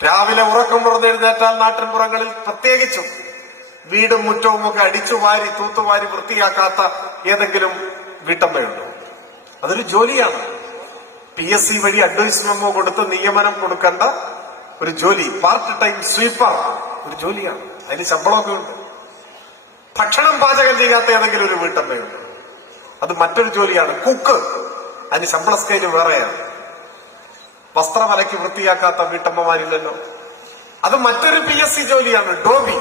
രാവിലെ ഉറക്കം മറന്നെഴുന്നേറ്റാൽ നാട്ടിൻപുറങ്ങളിൽ പ്രത്യേകിച്ചും വീടും മുറ്റവും ഒക്കെ അടിച്ചുവാരി തൂത്തുവാരി വൃത്തിയാക്കാത്ത ഏതെങ്കിലും വീട്ടമ്മയുണ്ടോ? അതൊരു ജോലിയാണ്. PSC വഴി അഡ്വൈസ് മെമ്മോ കൊടുത്ത് നിയമനം കൊടുക്കേണ്ട ഒരു ജോലി. പാർട്ട് ടൈം സ്വീപ്പർ ഒരു ജോലിയാണ്. അതിന് ശമ്പളമൊക്കെ ഉണ്ട്. ഭക്ഷണം പാചകം ചെയ്യാത്ത ഏതെങ്കിലും ഒരു വീട്ടമ്മയുണ്ട്, അത് മറ്റൊരു ജോലിയാണ്. കുക്ക്, അതിന് ശമ്പള സ്കെയില് വേറെയാണ്. വസ്ത്രം അലക്കി വൃത്തിയാക്കാത്ത വീട്ടമ്മമാരില്ലല്ലോ, അത് മറ്റൊരു PSC ജോലിയാണ്. ഡോബി,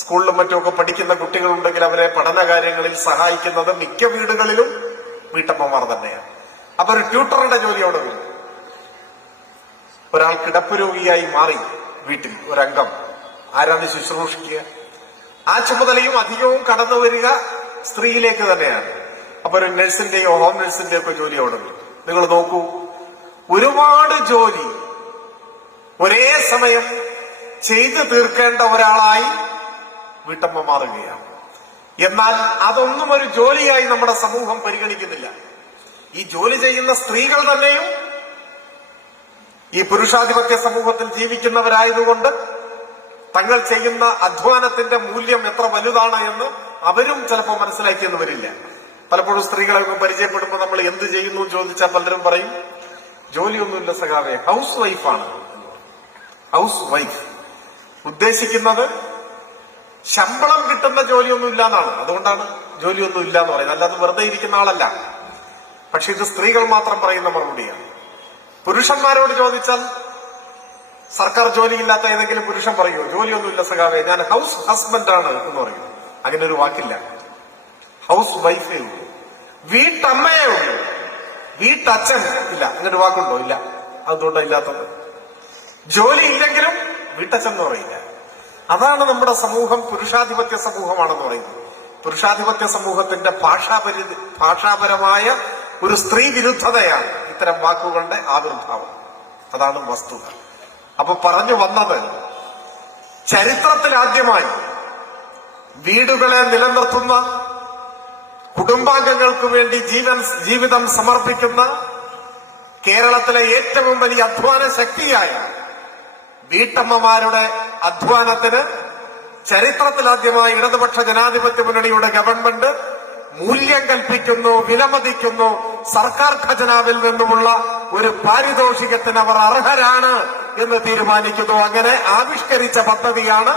സ്കൂളിലും മറ്റുമൊക്കെ പഠിക്കുന്ന കുട്ടികളുണ്ടെങ്കിൽ അവരെ പഠന കാര്യങ്ങളിൽ സഹായിക്കുന്നത് മിക്ക വീടുകളിലും വീട്ടമ്മമാർ തന്നെയാണ്. അപ്പൊ ഒരു ട്യൂട്ടറുടെ ജോലി അവിടെ വരും. ഒരാൾ കിടപ്പ് രോഗിയായി മാറി വീട്ടിൽ ഒരംഗം, ആരാണ് ശുശ്രൂഷിക്കുക? ആ ചുമതലയും അധികവും കടന്നു വരിക സ്ത്രീയിലേക്ക് തന്നെയാണ്. അപ്പൊ ഒരു നഴ്സിന്റെയോ ഹോം നഴ്സിന്റെയോ ഒക്കെ ജോലി അവിടെ വരും. നിങ്ങൾ നോക്കൂ, ഒരുപാട് ജോലി ഒരേ സമയം ചെയ്തു തീർക്കേണ്ട ഒരാളായി വീട്ടമ്മ മാറുകയാണ്. എന്നാൽ അതൊന്നും ഒരു ജോലിയായി നമ്മുടെ സമൂഹം പരിഗണിക്കുന്നില്ല. ഈ ജോലി ചെയ്യുന്ന സ്ത്രീകൾ തന്നെയും ഈ പുരുഷാധിപത്യ സമൂഹത്തിൽ ജീവിക്കുന്നവരായതുകൊണ്ട് തങ്ങൾ ചെയ്യുന്ന അധ്വാനത്തിന്റെ മൂല്യം എത്ര വലുതാണ് എന്ന് അവരും ചിലപ്പോൾ മനസ്സിലാക്കിയെന്ന് വരില്ല. പലപ്പോഴും സ്ത്രീകളൊക്കെ പരിചയപ്പെടുമ്പോൾ നമ്മൾ എന്ത് ചെയ്യുന്നു എന്ന് ചോദിച്ചാൽ പലരും പറയും, ജോലിയൊന്നുമില്ല സഖാവേ, ഹൗസ് വൈഫാണ്. ഹൗസ് വൈഫ് ഉദ്ദേശിക്കുന്നത് ശമ്പളം കിട്ടുന്ന ജോലിയൊന്നും ഇല്ല എന്നാണ്. അതുകൊണ്ടാണ് ജോലിയൊന്നും ഇല്ല എന്ന് പറയുന്നത്, അല്ലാതെ വെറുതെ ഇരിക്കുന്ന ആളല്ല. പക്ഷെ ഇത് സ്ത്രീകൾ മാത്രം പറയുന്ന മറുപടിയാണ്. പുരുഷന്മാരോട് ചോദിച്ചാൽ സർക്കാർ ജോലിയില്ലാത്ത ഏതെങ്കിലും പുരുഷൻ പറയുമോ, ജോലിയൊന്നുമില്ല സഖാവേ, ഞാൻ ഹൗസ് ഹസ്ബൻഡാണ് എന്ന് പറയും. അങ്ങനെ ഒരു വാക്കില്ല. ഹൗസ് വൈഫേ ഉള്ളൂ, വീട്ടമ്മയേ ഉള്ളൂ, വീട്ടച്ഛൻ ഇല്ല. അങ്ങനെ ഒരു വാക്കുണ്ടോ? ഇല്ല. അതുകൊണ്ടാണ് ഇല്ലാത്തത്. ജോലി ഇല്ലെങ്കിലും വീട്ടച്ഛൻ എന്ന് പറയില്ല. അതാണ് നമ്മുടെ സമൂഹം പുരുഷാധിപത്യ സമൂഹമാണെന്ന് പറയുന്നത്. പുരുഷാധിപത്യ സമൂഹത്തിന്റെ ഭാഷാപരമായ ഒരു സ്ത്രീ വിരുദ്ധതയാണ് ഇത്തരം വാക്കുകളുടെ ആവിർഭാവം. അതാണ് വസ്തുത. അപ്പൊ പറഞ്ഞു വന്നത്, ചരിത്രത്തിലാദ്യമായി വീടുകളെ നിലനിർത്തുന്ന, കുടുംബാംഗങ്ങൾക്ക് വേണ്ടി ജീവിതം സമർപ്പിക്കുന്ന കേരളത്തിലെ ഏറ്റവും വലിയ അധ്വാന ശക്തിയായ വീട്ടമ്മമാരുടെ അധ്വാനത്തിന് ചരിത്രത്തിലാദ്യമായി ഇടതുപക്ഷ ജനാധിപത്യ മുന്നണിയുടെ ഗവൺമെന്റ് മൂല്യം കൽപ്പിക്കുന്നു, വിലമതിക്കുന്നു. സർക്കാർ ഖജനാവിൽ നിന്നുമുള്ള ഒരു പാരിതോഷികത്തിന് അവർ അർഹരാണ് എന്ന് തീരുമാനിക്കുന്നു. അങ്ങനെ ആവിഷ്കരിച്ച പദ്ധതിയാണ്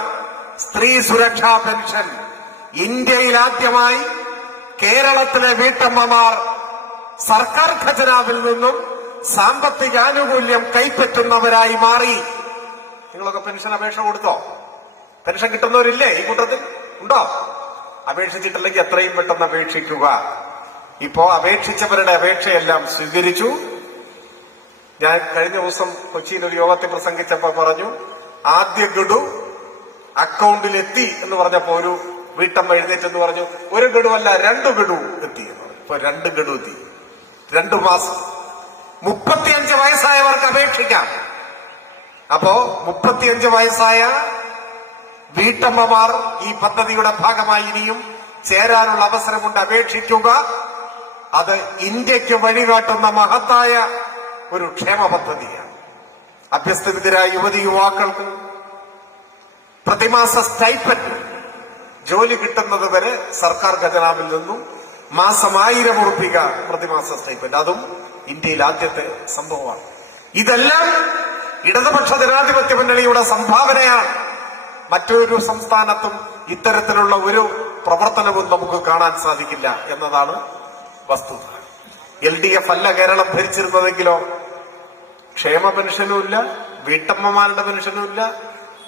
സ്ത്രീ സുരക്ഷാ പെൻഷൻ. ഇന്ത്യയിൽ ആദ്യമായി കേരളത്തിലെ വീട്ടമ്മമാർ സർക്കാർ ഖജനാവിൽ നിന്നും സാമ്പത്തിക ആനുകൂല്യം കൈപ്പറ്റുന്നവരായി മാറി. നിങ്ങളൊക്കെ പെൻഷൻ അപേക്ഷ കൊടുത്തോ? പെൻഷൻ കിട്ടുന്നവരില്ലേ ഈ കൂട്ടത്തിൽ? ഉണ്ടോ? അപേക്ഷിച്ചിട്ടില്ലെങ്കിൽ എത്രയും പെട്ടെന്ന് അപേക്ഷിക്കുക. ഇപ്പോ അപേക്ഷിച്ചവരുടെ അപേക്ഷയെല്ലാം സ്വീകരിച്ചു. ഞാൻ കഴിഞ്ഞ ദിവസം കൊച്ചിയിൽ ഒരു യോഗത്തിൽ പ്രസംഗിച്ചപ്പോ പറഞ്ഞു, ആദ്യ ഗഡു അക്കൗണ്ടിലെത്തി എന്ന് പറഞ്ഞപ്പോ ഒരു വീട്ടമ്മ എഴുന്നേറ്റെന്ന് പറഞ്ഞു, ഒരു ഗഡു അല്ല 2 ഗഡു എത്തി. ഇപ്പൊ 2 ഗഡു എത്തി. 2 മാസം. 35 വയസ്സായവർക്ക് അപേക്ഷിക്കാം. അപ്പോ 35 വയസ്സായ വീട്ടമ്മമാർ ഈ പദ്ധതിയുടെ ഭാഗമായി ഇനിയും ചേരാനുള്ള അവസരമുണ്ട്. അപേക്ഷിക്കുക. അത് ഇന്ത്യക്ക് വഴികാട്ടുന്ന മഹത്തായ ഒരു ക്ഷേമ പദ്ധതിയാണ്. അഭ്യസ്തവിദ്യരായ യുവതി യുവാക്കൾക്ക് പ്രതിമാസ സ്റ്റൈപ്പൻഡ്, ജോലി കിട്ടുന്നത് വരെ സർക്കാർ ഖജനാവിൽ നിന്നും മാസം 1000 ഉറുപ്പിക പ്രതിമാസ സ്റ്റൈപ്പൻഡ്. അതും ഇന്ത്യയിൽ ആദ്യത്തെ സംഭവമാണ്. ഇതെല്ലാം ഇടതുപക്ഷ ജനാധിപത്യ മുന്നണിയുടെ സംഭാവനയാണ്. മറ്റൊരു സംസ്ഥാനത്തും ഇത്തരത്തിലുള്ള ഒരു പ്രവർത്തനവും നമുക്ക് കാണാൻ സാധിക്കില്ല എന്നതാണ് വസ്തുത. LDF അല്ല കേരളം ഭരിച്ചിരുന്നതെങ്കിലോ ക്ഷേമ പെൻഷനും ഇല്ല, വീട്ടമ്മമാരുടെ പെൻഷനും ഇല്ല,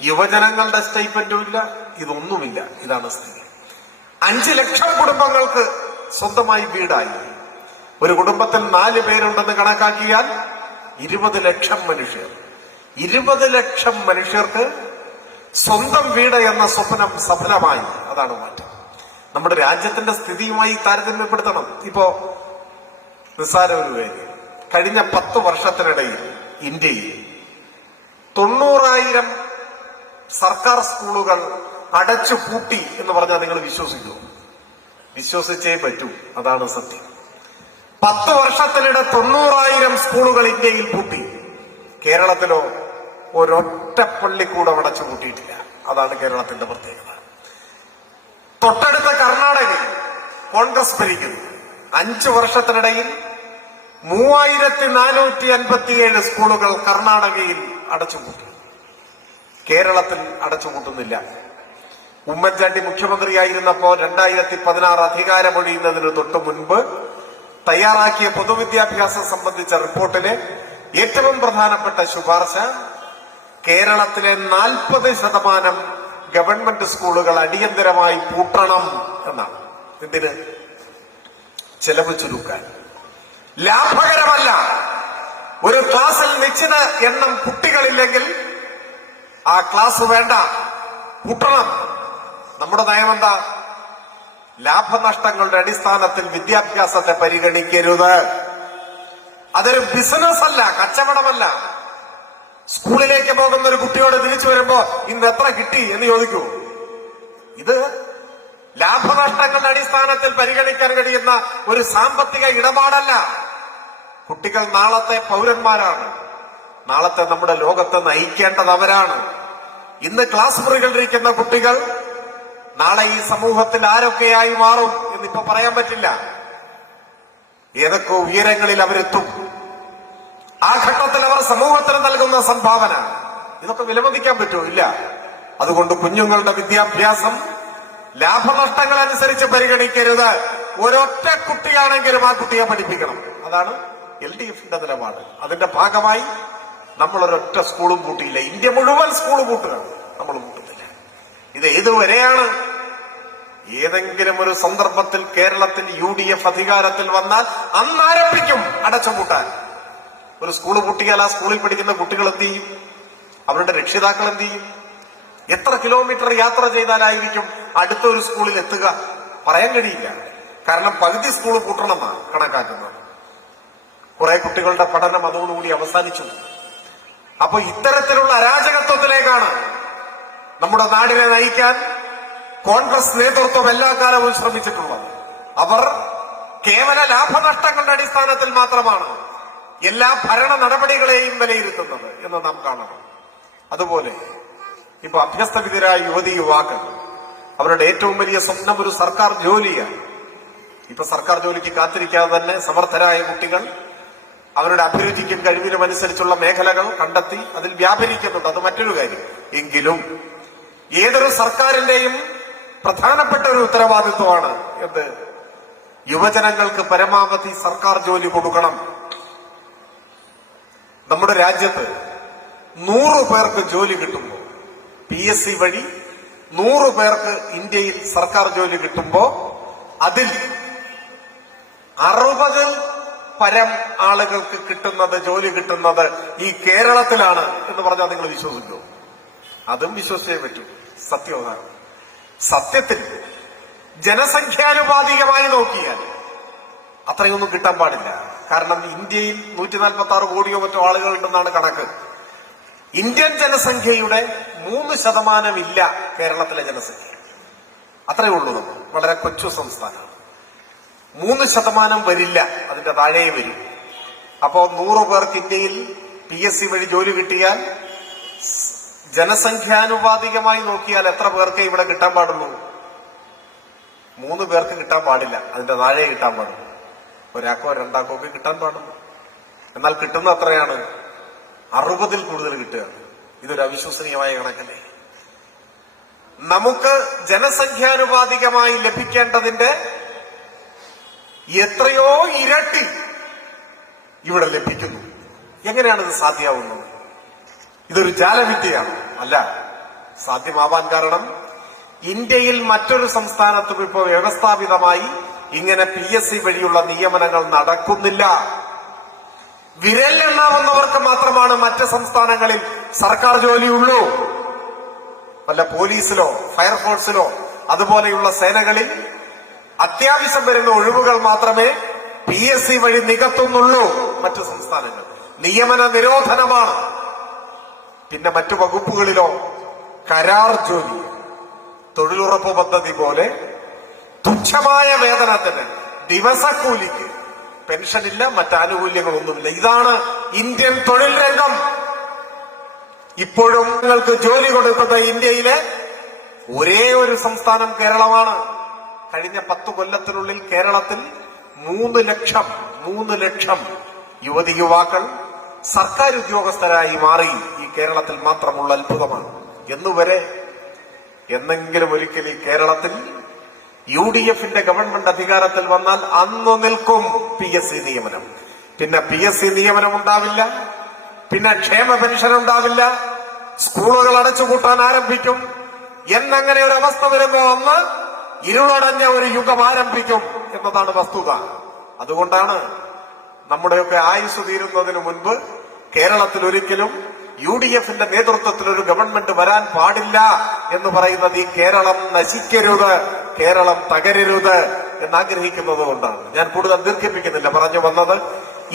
യുവജനങ്ങളുടെ സ്റ്റൈപ്പൻഡും ഇല്ല, ഇതൊന്നുമില്ല. ഇതാണ് സ്ഥിതി. 5 ലക്ഷം കുടുംബങ്ങൾക്ക് സ്വന്തമായി വീടായി. ഒരു കുടുംബത്തിൽ 4 പേരുണ്ടെന്ന് കണക്കാക്കിയാൽ 20 ലക്ഷം മനുഷ്യർ. 20 ലക്ഷം മനുഷ്യർക്ക് സ്വന്തം വീട് എന്ന സ്വപ്നം സഫലമായി. അതാണ് മാറ്റം. നമ്മുടെ രാജ്യത്തിന്റെ സ്ഥിതിയുമായി താരതമ്യപ്പെടുത്തണം. ഇപ്പോ നിസ്സാര ഒരു കാര്യം, കഴിഞ്ഞ 10 വർഷത്തിനിടയിൽ ഇന്ത്യയിൽ 90,000 സർക്കാർ സ്കൂളുകൾ അടച്ചു പൂട്ടി എന്ന് പറഞ്ഞാൽ നിങ്ങൾ വിശ്വസിക്കൂ? വിശ്വസിച്ചേ പറ്റൂ. അതാണ് സത്യം. 10 വർഷത്തിനിടെ 90,000 സ്കൂളുകൾ ഇന്ത്യയിൽ പൂട്ടി. കേരളത്തിലോ ഒരൊറ്റ പള്ളിക്കൂടം അടച്ചു പൂട്ടിയിട്ടില്ല. അതാണ് കേരളത്തിന്റെ പ്രത്യേകത. തൊട്ടടുത്ത കർണാടകയിൽ കോൺഗ്രസ് ഭരിക്കുന്നു. 5 വർഷത്തിനിടയിൽ 3457 സ്കൂളുകൾ കർണാടകയിൽ അടച്ചുപൂട്ടി. കേരളത്തിൽ അടച്ചുപൂട്ടുന്നില്ല. ഉമ്മൻചാണ്ടി മുഖ്യമന്ത്രിയായിരുന്നപ്പോ 2016 അധികാരമൊഴിയുന്നതിന് തൊട്ടു മുൻപ് തയ്യാറാക്കിയ പൊതുവിദ്യാഭ്യാസം സംബന്ധിച്ച റിപ്പോർട്ടിലെ ഏറ്റവും പ്രധാനപ്പെട്ട ശുപാർശ കേരളത്തിലെ 40% ഗവൺമെന്റ് സ്കൂളുകൾ അടിയന്തരമായി പൂട്ടണം എന്നാണ്. എന്തിന്? ചെലവ് ചുരുക്കാൻ. ലാഭകരമല്ല. ഒരു ക്ലാസ്സിൽ നിശ്ചിത എണ്ണം കുട്ടികളില്ലെങ്കിൽ ആ ക്ലാസ് വേണ്ട, പൂട്ടണം. നമ്മുടെ നയമെന്താ? ലാഭനഷ്ടങ്ങളുടെ അടിസ്ഥാനത്തിൽ വിദ്യാഭ്യാസത്തെ പരിഗണിക്കരുത്. അതൊരു ബിസിനസ് അല്ല, കച്ചവടമല്ല. സ്കൂളിലേക്ക് പോകുന്ന ഒരു കുട്ടിയോട് തിരിച്ചു വരുമ്പോ ഇന്ന് എത്ര കിട്ടി എന്ന് ചോദിക്കൂ. ഇത് ലാഭനഷ്ടങ്ങളുടെ അടിസ്ഥാനത്തിൽ പരിഗണിക്കാൻ കഴിയുന്ന ഒരു സാമ്പത്തിക ഇടപാടല്ല. കുട്ടികൾ നാളത്തെ പൗരന്മാരാണ്. നാളത്തെ നമ്മുടെ ലോകത്തെ നയിക്കേണ്ടത് അവരാണ്. ഇന്ന് ക്ലാസ് മുറികളിലിരിക്കുന്ന കുട്ടികൾ നാളെ ഈ സമൂഹത്തിൽ ആരൊക്കെയായി മാറും എന്നിപ്പോ പറയാൻ പറ്റില്ല. ഏതൊക്കെ ഉയരങ്ങളിൽ അവരെത്തും. ആ ഘട്ടത്തിൽ അവർ സമൂഹത്തിന് നൽകുന്ന സംഭാവന ഇതൊക്കെ വിലമതിക്കാൻ പറ്റുമോ? ഇല്ല. അതുകൊണ്ട് കുഞ്ഞുങ്ങളുടെ വിദ്യാഭ്യാസം ലാഭനഷ്ടങ്ങൾ അനുസരിച്ച് പരിഗണിക്കരുത്. ഒരൊറ്റ കുട്ടിയാണെങ്കിലും ആ കുട്ടിയെ പഠിപ്പിക്കണം. അതാണ് LDFന്റെ നിലപാട്. അതിന്റെ ഭാഗമായി നമ്മളൊരൊറ്റ സ്കൂളും പൂട്ടിയില്ല. ഇന്ത്യ മുഴുവൻ സ്കൂൾ പൂട്ടുകയാണ്, നമ്മൾ പൂട്ടുന്നില്ല. ഇത് ഏതുവരെയാണ്? ഏതെങ്കിലും ഒരു സന്ദർഭത്തിൽ കേരളത്തിൽ UDF അധികാരത്തിൽ വന്നാൽ അന്ന് ആരംഭിക്കും അടച്ചുപൂട്ടാൻ. ഒരു സ്കൂൾ പൂട്ടിയാൽ ആ സ്കൂളിൽ പഠിക്കുന്ന കുട്ടികൾ എന്ത് ചെയ്യും? അവരുടെ രക്ഷിതാക്കൾ എന്ത് ചെയ്യും? എത്ര കിലോമീറ്റർ യാത്ര ചെയ്താലായിരിക്കും അടുത്തൊരു സ്കൂളിൽ എത്തുക? പറയാൻ കഴിയില്ല. കാരണം പകുതി സ്കൂൾ പൂട്ടണമെന്നാണ് കണക്കാക്കുന്നത്. കുറെ കുട്ടികളുടെ പഠനം അതോടുകൂടി അവസാനിച്ചു. അപ്പൊ ഇത്തരത്തിലുള്ള അരാജകത്വത്തിലേക്കാണ് നമ്മുടെ നാടിനെ നയിക്കാൻ കോൺഗ്രസ് നേതൃത്വം എല്ലാ കാലവും ശ്രമിച്ചിട്ടുള്ളത്. അവർ കേവല ലാഭനഷ്ടങ്ങളുടെ അടിസ്ഥാനത്തിൽ മാത്രമാണ് എല്ലാ ഭരണ നടപടികളെയും വിലയിരുത്തുന്നത് എന്ന് നാം കാണണം. അതുപോലെ ഇപ്പൊ അഭ്യസ്തവിദ്യരായ യുവതി യുവാക്കൾ അവരുടെ ഏറ്റവും വലിയ സ്വപ്നം ഒരു സർക്കാർ ജോലിയാണ്. ഇപ്പൊ സർക്കാർ ജോലിക്ക് കാത്തിരിക്കാതെ തന്നെ സമർത്ഥരായ കുട്ടികൾ അവരുടെ അഭിരുചിക്കും കഴിവിനും അനുസരിച്ചുള്ള മേഖലകൾ കണ്ടെത്തി അതിൽ വ്യാപരിക്കുന്നുണ്ട്. അത് മറ്റൊരു കാര്യം. എങ്കിലും ഏതൊരു സർക്കാരിന്റെയും പ്രധാനപ്പെട്ട ഒരു ഉത്തരവാദിത്വമാണ് എന്ത്? യുവജനങ്ങൾക്ക് പരമാവധി സർക്കാർ ജോലി കൊടുക്കണം. നമ്മുടെ രാജ്യത്ത് 100 പേർക്ക് ജോലി കിട്ടുമ്പോൾ, PSC വഴി 100 പേർക്ക് ഇന്ത്യയിൽ സർക്കാർ ജോലി കിട്ടുമ്പോ അതിൽ 60 പരം ആളുകൾക്ക് ജോലി കിട്ടുന്നത് ഈ കേരളത്തിലാണ് എന്ന് പറഞ്ഞാൽ നിങ്ങൾ വിശ്വസിക്കുമോ? അതും വിശ്വസിച്ചേ പറ്റൂ. സത്യം അതാണ്. സത്യത്തിൽ ജനസംഖ്യാനുപാതികമായി നോക്കിയാൽ അത്രയൊന്നും കിട്ടാൻ പാടില്ല. കാരണം ഇന്ത്യയിൽ 146 കോടിയോ മറ്റോ ആളുകളുണ്ടെന്നാണ് കണക്ക്. ഇന്ത്യൻ ജനസംഖ്യയുടെ 3% ഇല്ല കേരളത്തിലെ ജനസംഖ്യ. അത്രയേ ഉള്ളൂ. നമ്മൾ വളരെ കൊച്ചു സംസ്ഥാനമാണ്. 3% വരില്ല, അതിന്റെ താഴെ വരും. അപ്പോ 100 പേർക്ക് ഇന്ത്യയിൽ PSC വഴി ജോലി കിട്ടിയാൽ ജനസംഖ്യാനുപാതികമായി നോക്കിയാൽ എത്ര പേർക്ക് ഇവിടെ കിട്ടാൻ പാടുള്ളൂ? 3 പേർക്ക് കിട്ടാൻ പാടില്ല, അതിന്റെ താഴെ കിട്ടാൻ പാടുള്ളൂ. ഒരാൾക്കോ രണ്ടാൾക്കോ ഒക്കെ കിട്ടാൻ പാടുള്ളൂ. എന്നാൽ കിട്ടുന്ന എത്രയാണ്? 60-ൽ കൂടുതൽ കിട്ടുകയാണ്. ഇതൊരു അവിശ്വസനീയമായ കണക്കല്ലേ? നമുക്ക് ജനസംഖ്യാനുപാതികമായി ലഭിക്കേണ്ടതിന്റെ എത്രയോ ഇരട്ടി ഇവിടെ ലഭിക്കുന്നു. എങ്ങനെയാണ് ഇത് സാധ്യമാവുന്നത്? ഇതൊരു ജാലവിദ്യയാണ്. അല്ല, സാധ്യമാവാൻ കാരണം ഇന്ത്യയിൽ മറ്റൊരു സംസ്ഥാനത്തും ഇപ്പോൾ വ്യവസ്ഥാപിതമായി ഇങ്ങനെ PSC വഴിയുള്ള നിയമനങ്ങൾ നടക്കുന്നില്ല. വിരലിലെണ്ണാവുന്നവർക്ക് മാത്രമാണ് മറ്റ് സംസ്ഥാനങ്ങളിൽ സർക്കാർ ജോലിയുള്ളൂ. വല്ല പോലീസിലോ ഫയർഫോഴ്സിലോ അതുപോലെയുള്ള സേനകളിൽ അത്യാവശ്യം വരുന്ന ഒഴിവുകൾ മാത്രമേ PSC വഴി നികത്തുന്നുള്ളൂ. മറ്റു സംസ്ഥാനങ്ങൾ നിയമന നിരോധനമാണ്. പിന്നെ മറ്റു വകുപ്പുകളിലോ കരാർ ജോലി, തൊഴിലുറപ്പ് പദ്ധതി പോലെ തുച്ഛമായ വേതനത്തിന്, ദിവസക്കൂലിക്ക്, പെൻഷനില്ല, മറ്റാനുകൂല്യങ്ങളൊന്നുമില്ല. ഇതാണ് ഇന്ത്യൻ തൊഴിൽ രംഗം. ഇപ്പോഴും നിങ്ങൾക്ക് ജോലി കൊടുക്കുന്ന ഇന്ത്യയിലെ ഒരേ ഒരു സംസ്ഥാനം കേരളമാണ്. കഴിഞ്ഞ 10 കൊല്ലത്തിനുള്ളിൽ കേരളത്തിൽ 3 ലക്ഷം യുവതി യുവാക്കൾ സർക്കാർ ഉദ്യോഗസ്ഥരായി മാറി. ഈ കേരളത്തിൽ മാത്രമുള്ള അത്ഭുതമാണ്. എന്നുവരെ എന്നെങ്കിലും ഒരിക്കൽ ഈ കേരളത്തിൽ UDFന്റെ ഗവൺമെന്റ് അധികാരത്തിൽ വന്നാൽ അന്ന് നിൽക്കും PSC നിയമനം. പിന്നെ PSC നിയമനം ഉണ്ടാവില്ല, പിന്നെ ക്ഷേമ പെൻഷൻ ഉണ്ടാവില്ല, സ്കൂളുകൾ അടച്ചുപൂട്ടാൻ ആരംഭിക്കും. എന്നങ്ങനെ ഒരു അവസ്ഥ വരുമ്പോൾ അന്ന് ഇരുളടഞ്ഞ ഒരു യുഗം ആരംഭിക്കും എന്നതാണ് വസ്തുത. അതുകൊണ്ടാണ് നമ്മുടെയൊക്കെ ആയുസ് തീരുന്നതിന് മുൻപ് കേരളത്തിൽ ഒരിക്കലും UDFന്റെ നേതൃത്വത്തിൽ ഒരു ഗവൺമെന്റ് വരാൻ പാടില്ല എന്ന് പറയുന്നത്. ഈ കേരളം നശിക്കരുത്, കേരളം തകരരുത് എന്നാഗ്രഹിക്കുന്നത് കൊണ്ടാണ്. ഞാൻ കൂടുതൽ ദീർഘിപ്പിക്കുന്നില്ല. പറഞ്ഞു വന്നത്,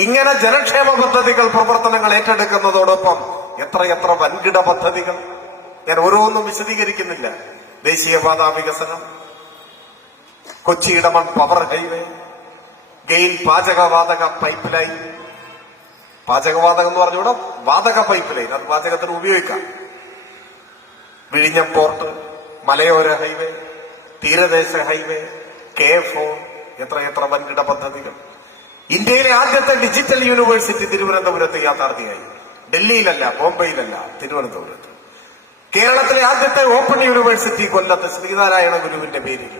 ഇങ്ങനെ ജനക്ഷേമ പദ്ധതികൾ പ്രവർത്തനങ്ങൾ ഏറ്റെടുക്കുന്നതോടൊപ്പം എത്രയെത്ര വൻകിട പദ്ധതികൾ, ഞാൻ ഓരോന്നും വിശദീകരിക്കുന്നില്ല. ദേശീയപാത വികസനം, കൊച്ചി ഇടമൺ പവർ ഹൈവേ, ഗെയിൽ പാചകവാതക പൈപ്പ് ലൈൻ, പാചകവാതകം എന്ന് പറഞ്ഞുകൂടെ, വാതക പൈപ്പ് ലൈൻ, അത് പാചകത്തിന് ഉപയോഗിക്കാം. വിഴിഞ്ഞം പോർട്ട്, മലയോര ഹൈവേ, തീരദേശ ഹൈവേ, KFO, എത്ര വൻകിട പദ്ധതികൾ. ഇന്ത്യയിലെ ആദ്യത്തെ ഡിജിറ്റൽ യൂണിവേഴ്സിറ്റി തിരുവനന്തപുരത്ത് യാഥാർത്ഥ്യമായി. ഡൽഹിയിലല്ല, ബോംബെയിലല്ല, തിരുവനന്തപുരത്ത്. കേരളത്തിലെ ആദ്യത്തെ ഓപ്പൺ യൂണിവേഴ്സിറ്റി കൊല്ലത്ത് ശ്രീനാരായണ ഗുരുവിന്റെ പേരിൽ.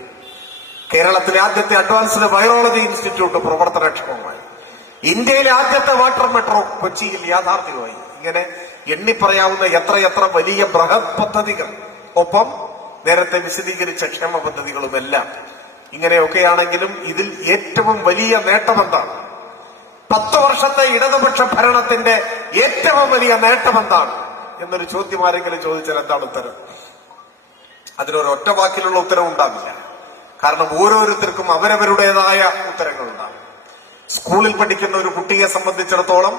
കേരളത്തിലെ ആദ്യത്തെ അഡ്വാൻസ്ഡ് ബയോളജി ഇൻസ്റ്റിറ്റ്യൂട്ട് പ്രവർത്തനക്ഷമമായി. ഇന്ത്യയിലെ ആദ്യത്തെ വാട്ടർ മെട്രോ കൊച്ചിയിൽ യാഥാർത്ഥ്യമായി. ഇങ്ങനെ എണ്ണിപ്പറയാവുന്ന എത്ര വലിയ ബൃഹത് പദ്ധതികൾ, ഒപ്പം നേരത്തെ വിശദീകരിച്ച ക്ഷേമ പദ്ധതികളുമെല്ലാം. ഇങ്ങനെയൊക്കെയാണെങ്കിലും ഇതിൽ ഏറ്റവും വലിയ നേട്ടമെന്താണ്? 10 വർഷത്തെ ഇടതുപക്ഷ ഭരണത്തിന്റെ ഏറ്റവും വലിയ നേട്ടമെന്താണ് എന്നൊരു ചോദ്യം ആരെങ്കിലും ചോദിച്ചാൽ എന്താണ് ഉത്തരം? അതിനൊരു ഒറ്റ വാക്കിലുള്ള ഉത്തരം ഉണ്ടാവില്ല. കാരണം ഓരോരുത്തർക്കും അവരവരുടേതായ ഉത്തരങ്ങളുണ്ടാകും. സ്കൂളിൽ പഠിക്കുന്ന ഒരു കുട്ടിയെ സംബന്ധിച്ചിടത്തോളം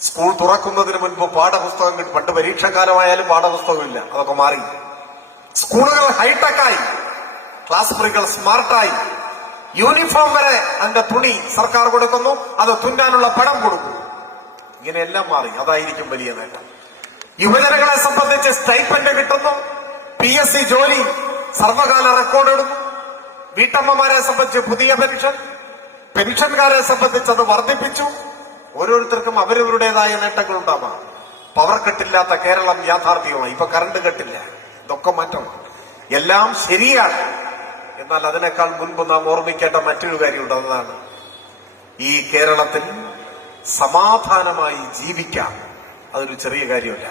സ്കൂൾ തുറക്കുന്നതിന് മുൻപ് പാഠപുസ്തകം കിട്ടും. പണ്ട് പരീക്ഷാകാലമായാലും പാഠപുസ്തകമില്ല, അതൊക്കെ മാറി. സ്കൂളുകൾ ഹൈടെക്കായി, ക്ലാസ് മുറികൾ സ്മാർട്ടായി, യൂണിഫോം വരെ അതിന്റെ തുണി സർക്കാർ കൊടുക്കുന്നു, അത് തുന്നാനുള്ള പണം കൊടുക്കുന്നു. ഇങ്ങനെയെല്ലാം മാറി. അതായിരിക്കും വലിയ നേട്ടം. യുവജനങ്ങളെ സംബന്ധിച്ച് സ്റ്റൈപ്പൻഡ് കിട്ടുന്നു, PSC ജോലി സർവകാല റെക്കോർഡ് ഇടുന്നു. വീട്ടമ്മമാരെ സംബന്ധിച്ച് പുതിയ പെൻഷൻകാരെ സംബന്ധിച്ച് അത് വർദ്ധിപ്പിച്ചു. ഓരോരുത്തർക്കും അവരവരുടേതായ നേട്ടങ്ങൾ ഉണ്ടാവാം. പവർ കട്ടില്ലാത്ത കേരളം യാഥാർത്ഥ്യമായി. ഇപ്പൊ കറണ്ട് കട്ടില്ല, ഇതൊക്കെ മാറ്റമാണ്. എല്ലാം ശരിയാണ്. എന്നാൽ അതിനേക്കാൾ മുൻപ് നാം ഓർമ്മിക്കേണ്ട മറ്റൊരു കാര്യമുണ്ട്. അതാണ് ഈ കേരളത്തിൽ സമാധാനമായി ജീവിക്കാം. അതൊരു ചെറിയ കാര്യമല്ല.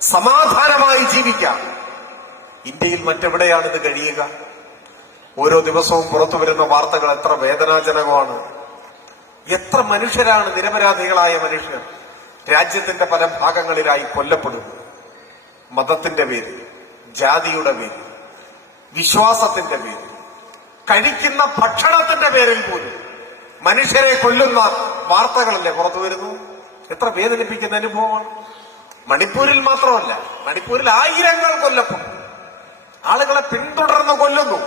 സമാധാനമായി ജീവിക്കാം. ഇന്ത്യയിൽ മറ്റെവിടെയാണ് ഇത് കഴിയുക? ഓരോ ദിവസവും പുറത്തു വരുന്ന വാർത്തകൾ എത്ര വേദനാജനകമാണ്. എത്ര മനുഷ്യരാണ്, നിരപരാധികളായ മനുഷ്യർ രാജ്യത്തിന്റെ പല ഭാഗങ്ങളിലായി കൊല്ലപ്പെടുന്നു. മതത്തിന്റെ പേരിൽ, ജാതിയുടെ പേരിൽ, വിശ്വാസത്തിന്റെ പേരിൽ, കഴിക്കുന്ന ഭക്ഷണത്തിന്റെ പേരിൽ പോലും മനുഷ്യരെ കൊല്ലുന്ന വാർത്തകളല്ലേ പുറത്തു വരുന്നു. എത്ര വേദനിപ്പിക്കുന്ന അനുഭവമാണ്. മണിപ്പൂരിൽ മാത്രമല്ല, മണിപ്പൂരിൽ ആയിരങ്ങൾ കൊല്ലപ്പെടും. ആളുകളെ പിന്തുടർന്ന് കൊല്ലുന്നു.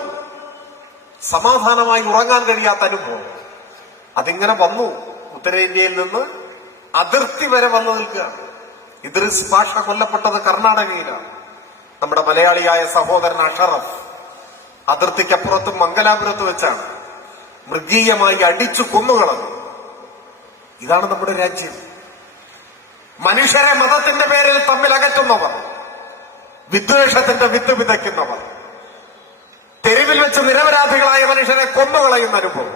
സമാധാനമായി ഉറങ്ങാൻ കഴിയാത്ത അനുഭവം. അതിങ്ങനെ വന്നു. ഉത്തരേന്ത്യയിൽ നിന്ന് അതിർത്തി വരെ വന്നു നിൽക്കുകയാണ്. ഇദ്രിസ് പാഷ കൊല്ലപ്പെട്ടത് കർണാടകയിലാണ്. നമ്മുടെ മലയാളിയായ സഹോദരൻ അഷറഫ് അതിർത്തിക്കപ്പുറത്ത് മംഗലാപുരത്ത് വെച്ചാണ് മൃഗീയമായി അടിച്ചു കൊന്നുകളഞ്ഞു. ഇതാണ് നമ്മുടെ രാജ്യം. മനുഷ്യരെ മതത്തിന്റെ പേരിൽ തമ്മിൽ അകറ്റുന്നവർ, വിദ്വേഷത്തിന്റെ വിത്ത് വിതയ്ക്കുന്നവർ, തെരുവിൽ വെച്ച് നിരപരാധികളായ മനുഷ്യരെ കൊന്നുകളയുന്ന അനുഭവം.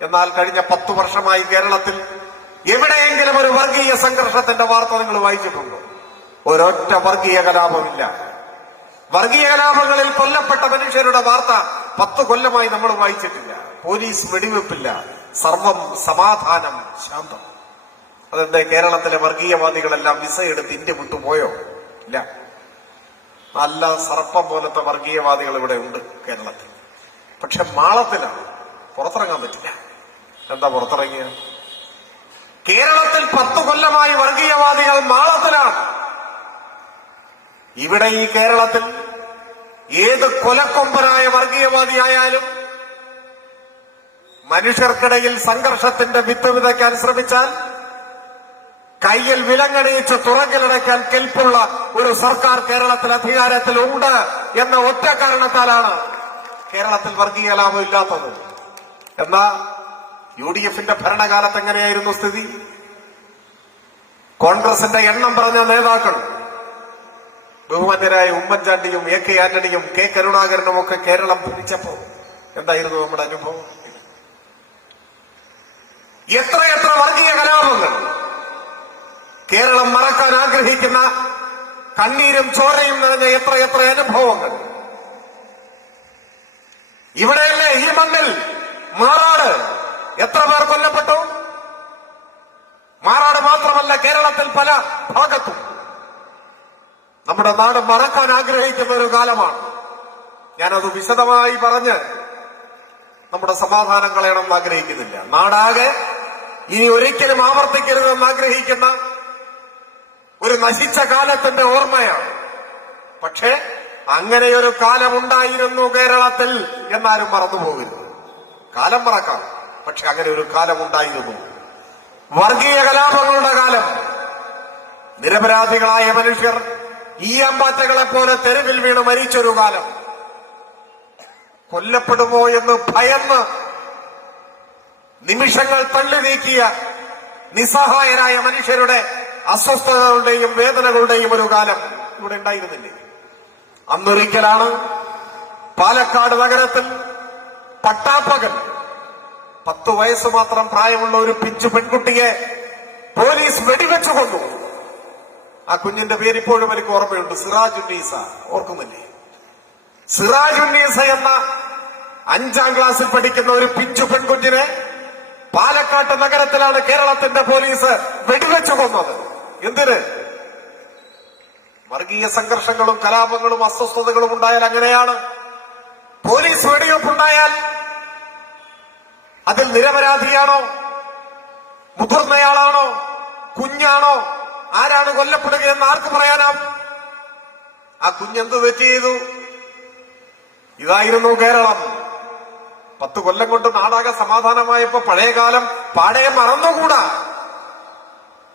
എന്നാൽ കഴിഞ്ഞ 10 വർഷമായി കേരളത്തിൽ എവിടെയെങ്കിലും ഒരു വർഗീയ സംഘർഷത്തിന്റെ വാർത്ത നിങ്ങൾ വായിച്ചിട്ടുണ്ടോ? ഒരൊറ്റ വർഗീയ കലാപമില്ല. വർഗീയ കലാപങ്ങളിൽ കൊല്ലപ്പെട്ട മനുഷ്യരുടെ വാർത്ത 10 കൊല്ലമായി നമ്മൾ വായിച്ചിട്ടില്ല. പോലീസ് വെടിവെപ്പില്ല, സർവം സമാധാനം, ശാന്തം. അതെന്താ? കേരളത്തിലെ വർഗീയവാദികളെല്ലാം വിസ എടുത്ത് ഇന്ത്യ വിട്ടുപോയോ? ഇല്ല. നല്ല സർപ്പം പോലത്തെ വർഗീയവാദികൾ ഇവിടെ ഉണ്ട് കേരളത്തിൽ. പക്ഷെ മാളത്തിലാണ്, പുറത്തിറങ്ങാൻ പറ്റില്ല. എന്താ പുറത്തിറങ്ങിയ? കേരളത്തിൽ 10 കൊല്ലമായി വർഗീയവാദികൾ മാളത്തിലാണ്. ഇവിടെ ഈ കേരളത്തിൽ ഏത് കൊലക്കൊമ്പനായ വർഗീയവാദിയായാലും മനുഷ്യർക്കിടയിൽ സംഘർഷത്തിന്റെ വിത്ത് വിതയ്ക്കാൻ ശ്രമിച്ചാൽ കയ്യിൽ വിലങ്ങണിയിച്ച് തുറങ്കിലടയ്ക്കാൻ കെൽപ്പുള്ള ഒരു സർക്കാർ കേരളത്തിൽ അധികാരത്തിലുണ്ട് എന്ന ഒറ്റ കാരണത്താലാണ് കേരളത്തിൽ വർഗീയ കലാപം ഇല്ലാത്തത്. എന്നാ UDFന്റെ ഭരണകാലത്ത് എങ്ങനെയായിരുന്നു സ്ഥിതി? കോൺഗ്രസിന്റെ എണ്ണം പറഞ്ഞ നേതാക്കൾ, ബഹുമാന്യരായ ഉമ്മൻചാണ്ടിയും AK ആന്റണിയും K കരുണാകരനും ഒക്കെ കേരളം ഭരിച്ചപ്പോ എന്തായിരുന്നു നമ്മുടെ അനുഭവം? എത്രയെത്ര വർഗീയ കലാപങ്ങൾ! കേരളം മറക്കാൻ ആഗ്രഹിക്കുന്ന കണ്ണീരും ചോരയും നിറഞ്ഞ എത്രയെത്ര അനുഭവങ്ങൾ! ഇവിടെയല്ലേ, ഈ മണ്ണിൽ മാറാട് എത്ര പേർ കൊല്ലപ്പെട്ടു? മാറാട് മാത്രമല്ല, കേരളത്തിൽ പല ഭാഗത്തും നമ്മുടെ നാട് മറക്കാൻ ആഗ്രഹിക്കുന്ന ഒരു കാലമാണ്. ഞാനത് വിശദമായി പറഞ്ഞ് നമ്മുടെ സമാധാനം കളയണമെന്ന് ആഗ്രഹിക്കുന്നില്ല. നാടാകെ ഇനി ഒരിക്കലും ആവർത്തിക്കരുതെന്ന് ആഗ്രഹിക്കുന്ന ഒരു നശിച്ച കാലത്തിന്റെ ഓർമ്മയാണ്. പക്ഷേ അങ്ങനെയൊരു കാലമുണ്ടായിരുന്നു കേരളത്തിൽ എന്നാരും മറന്നുപോകരുത്. കാലം മറക്കാം, പക്ഷെ അങ്ങനെ ഒരു കാലമുണ്ടായിരുന്നു. വർഗീയ കലാപങ്ങളുടെ കാലം. നിരപരാധികളായ മനുഷ്യർ ഈയമ്പാറ്റകളെ പോലെ തെരുവിൽ വീണ് മരിച്ചൊരു കാലം. കൊല്ലപ്പെടുമോ എന്ന് ഭയന്ന് നിമിഷങ്ങൾ തള്ളി നീക്കിയ നിസ്സഹായരായ മനുഷ്യരുടെ അസ്വസ്ഥതകളുടെയും വേദനകളുടെയും ഒരു കാലം ഇവിടെ ഉണ്ടായിരുന്നില്ലേ? അന്നൊരിക്കലാണ് പാലക്കാട് നഗരത്തിൽ പട്ടാപ്പകൽ 10 വയസ്സ് മാത്രം പ്രായമുള്ള ഒരു പിഞ്ചു പെൺകുട്ടിയെ പോലീസ് വെടിവെച്ചു കൊന്നു. ആ കുഞ്ഞിന്റെ പേര് ഇപ്പോഴും എനിക്ക് ഓർമ്മയുണ്ട്, സിറാജുന്നീസ. ഓർക്കുന്നില്ലേ? സിറാജുന്നീസ എന്ന 5ാം ക്ലാസ്സിൽ പഠിക്കുന്ന ഒരു പിഞ്ചു പെൺകുഞ്ഞിനെ പാലക്കാട്ട് നഗരത്തിലാണ് കേരളത്തിന്റെ പോലീസ് വെടിവെച്ചു കൊന്നത്. എന്തിന്? വർഗീയ സംഘർഷങ്ങളും കലാപങ്ങളും അസ്വസ്ഥതകളും ഉണ്ടായാൽ അങ്ങനെയാണ്. പോലീസ് വെടിവെപ്പുണ്ടായാൽ അതിൽ നിരപരാധിയാണോ, മുതിർന്നയാളാണോ, കുഞ്ഞാണോ, ആരാണ് കൊല്ലപ്പെടുകയെന്ന് ആർക്ക് പറയാനാവും? ആ കുഞ്ഞെന്ത് തെറ്റ് ചെയ്തു? ഇതായിരുന്നു കേരളം. 10 കൊല്ലം കൊണ്ട് നാടാകെ സമാധാനമായപ്പോ പഴയകാലം പാടെ മറന്നുകൂടാ.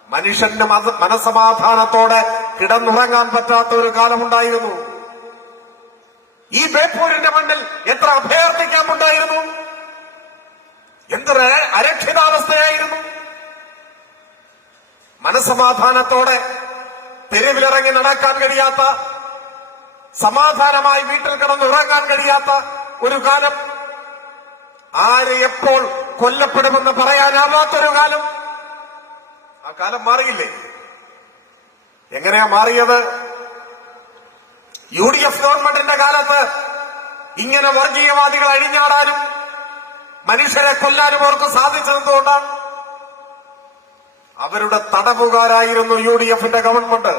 മനുഷ്യന്റെ മനസമാധാനത്തോടെ കിടന്നുറങ്ങാൻ പറ്റാത്ത ഒരു കാലമുണ്ടായിരുന്നു. ഈ ബേപ്പൂരിന്റെ മണ്ണിൽ എത്ര അഭയാർത്ഥി ക്യാമ്പുണ്ടായിരുന്നു, എന്തൊരു അരക്ഷിതാവസ്ഥയായിരുന്നു. മനസമാധാനത്തോടെ തെരുവിലിറങ്ങി നടക്കാൻ കഴിയാത്ത, സമാധാനമായി വീട്ടിൽ കിടന്നുറങ്ങാൻ കഴിയാത്ത ഒരു കാലം. ആര് എപ്പോൾ കൊല്ലപ്പെടുമെന്ന് പറയാനാവാത്തൊരു കാലം. ആ കാലം മാറിയില്ലേ? എങ്ങനെയാ മാറിയത്? UDF ഗവൺമെന്റിന്റെ കാലത്ത് ഇങ്ങനെ വർഗീയവാദികൾ അഴിഞ്ഞാടാനും മനുഷ്യരെ കൊല്ലാനും അവർക്ക് സാധിച്ചതെന്തുകൊണ്ടാണ്? അവരുടെ തടവുകാരായിരുന്നു UDFന്റെ ഗവൺമെന്റ്.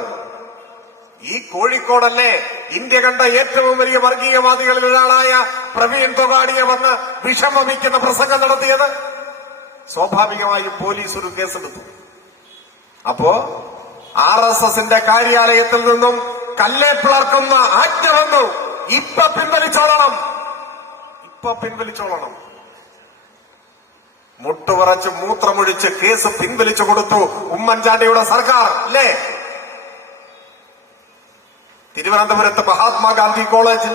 ഈ കോഴിക്കോടല്ലേ ഇന്ത്യ കണ്ട ഏറ്റവും വലിയ വർഗീയവാദികളിൽ ഒരാളായ പ്രവീൺ തൊഗാഡിയെ വന്ന് വിഷം വമിക്കുന്ന പ്രസംഗം നടത്തിയത്? സ്വാഭാവികമായും പോലീസ് ഒരു കേസെടുത്തു. അപ്പോ RSSന്റെ കാര്യാലയത്തിൽ നിന്നും കല്ലേ പിളർക്കുന്ന ആജ്ഞ വന്നു. ഇപ്പൊ പിൻവലിച്ചോളണം. മുട്ടുപറച്ച് മൂത്രമൊഴിച്ച് കേസ് പിൻവലിച്ചു കൊടുത്തു ഉമ്മൻചാണ്ടിയുടെ സർക്കാർ, അല്ലേ? തിരുവനന്തപുരത്ത് മഹാത്മാഗാന്ധി കോളേജിൽ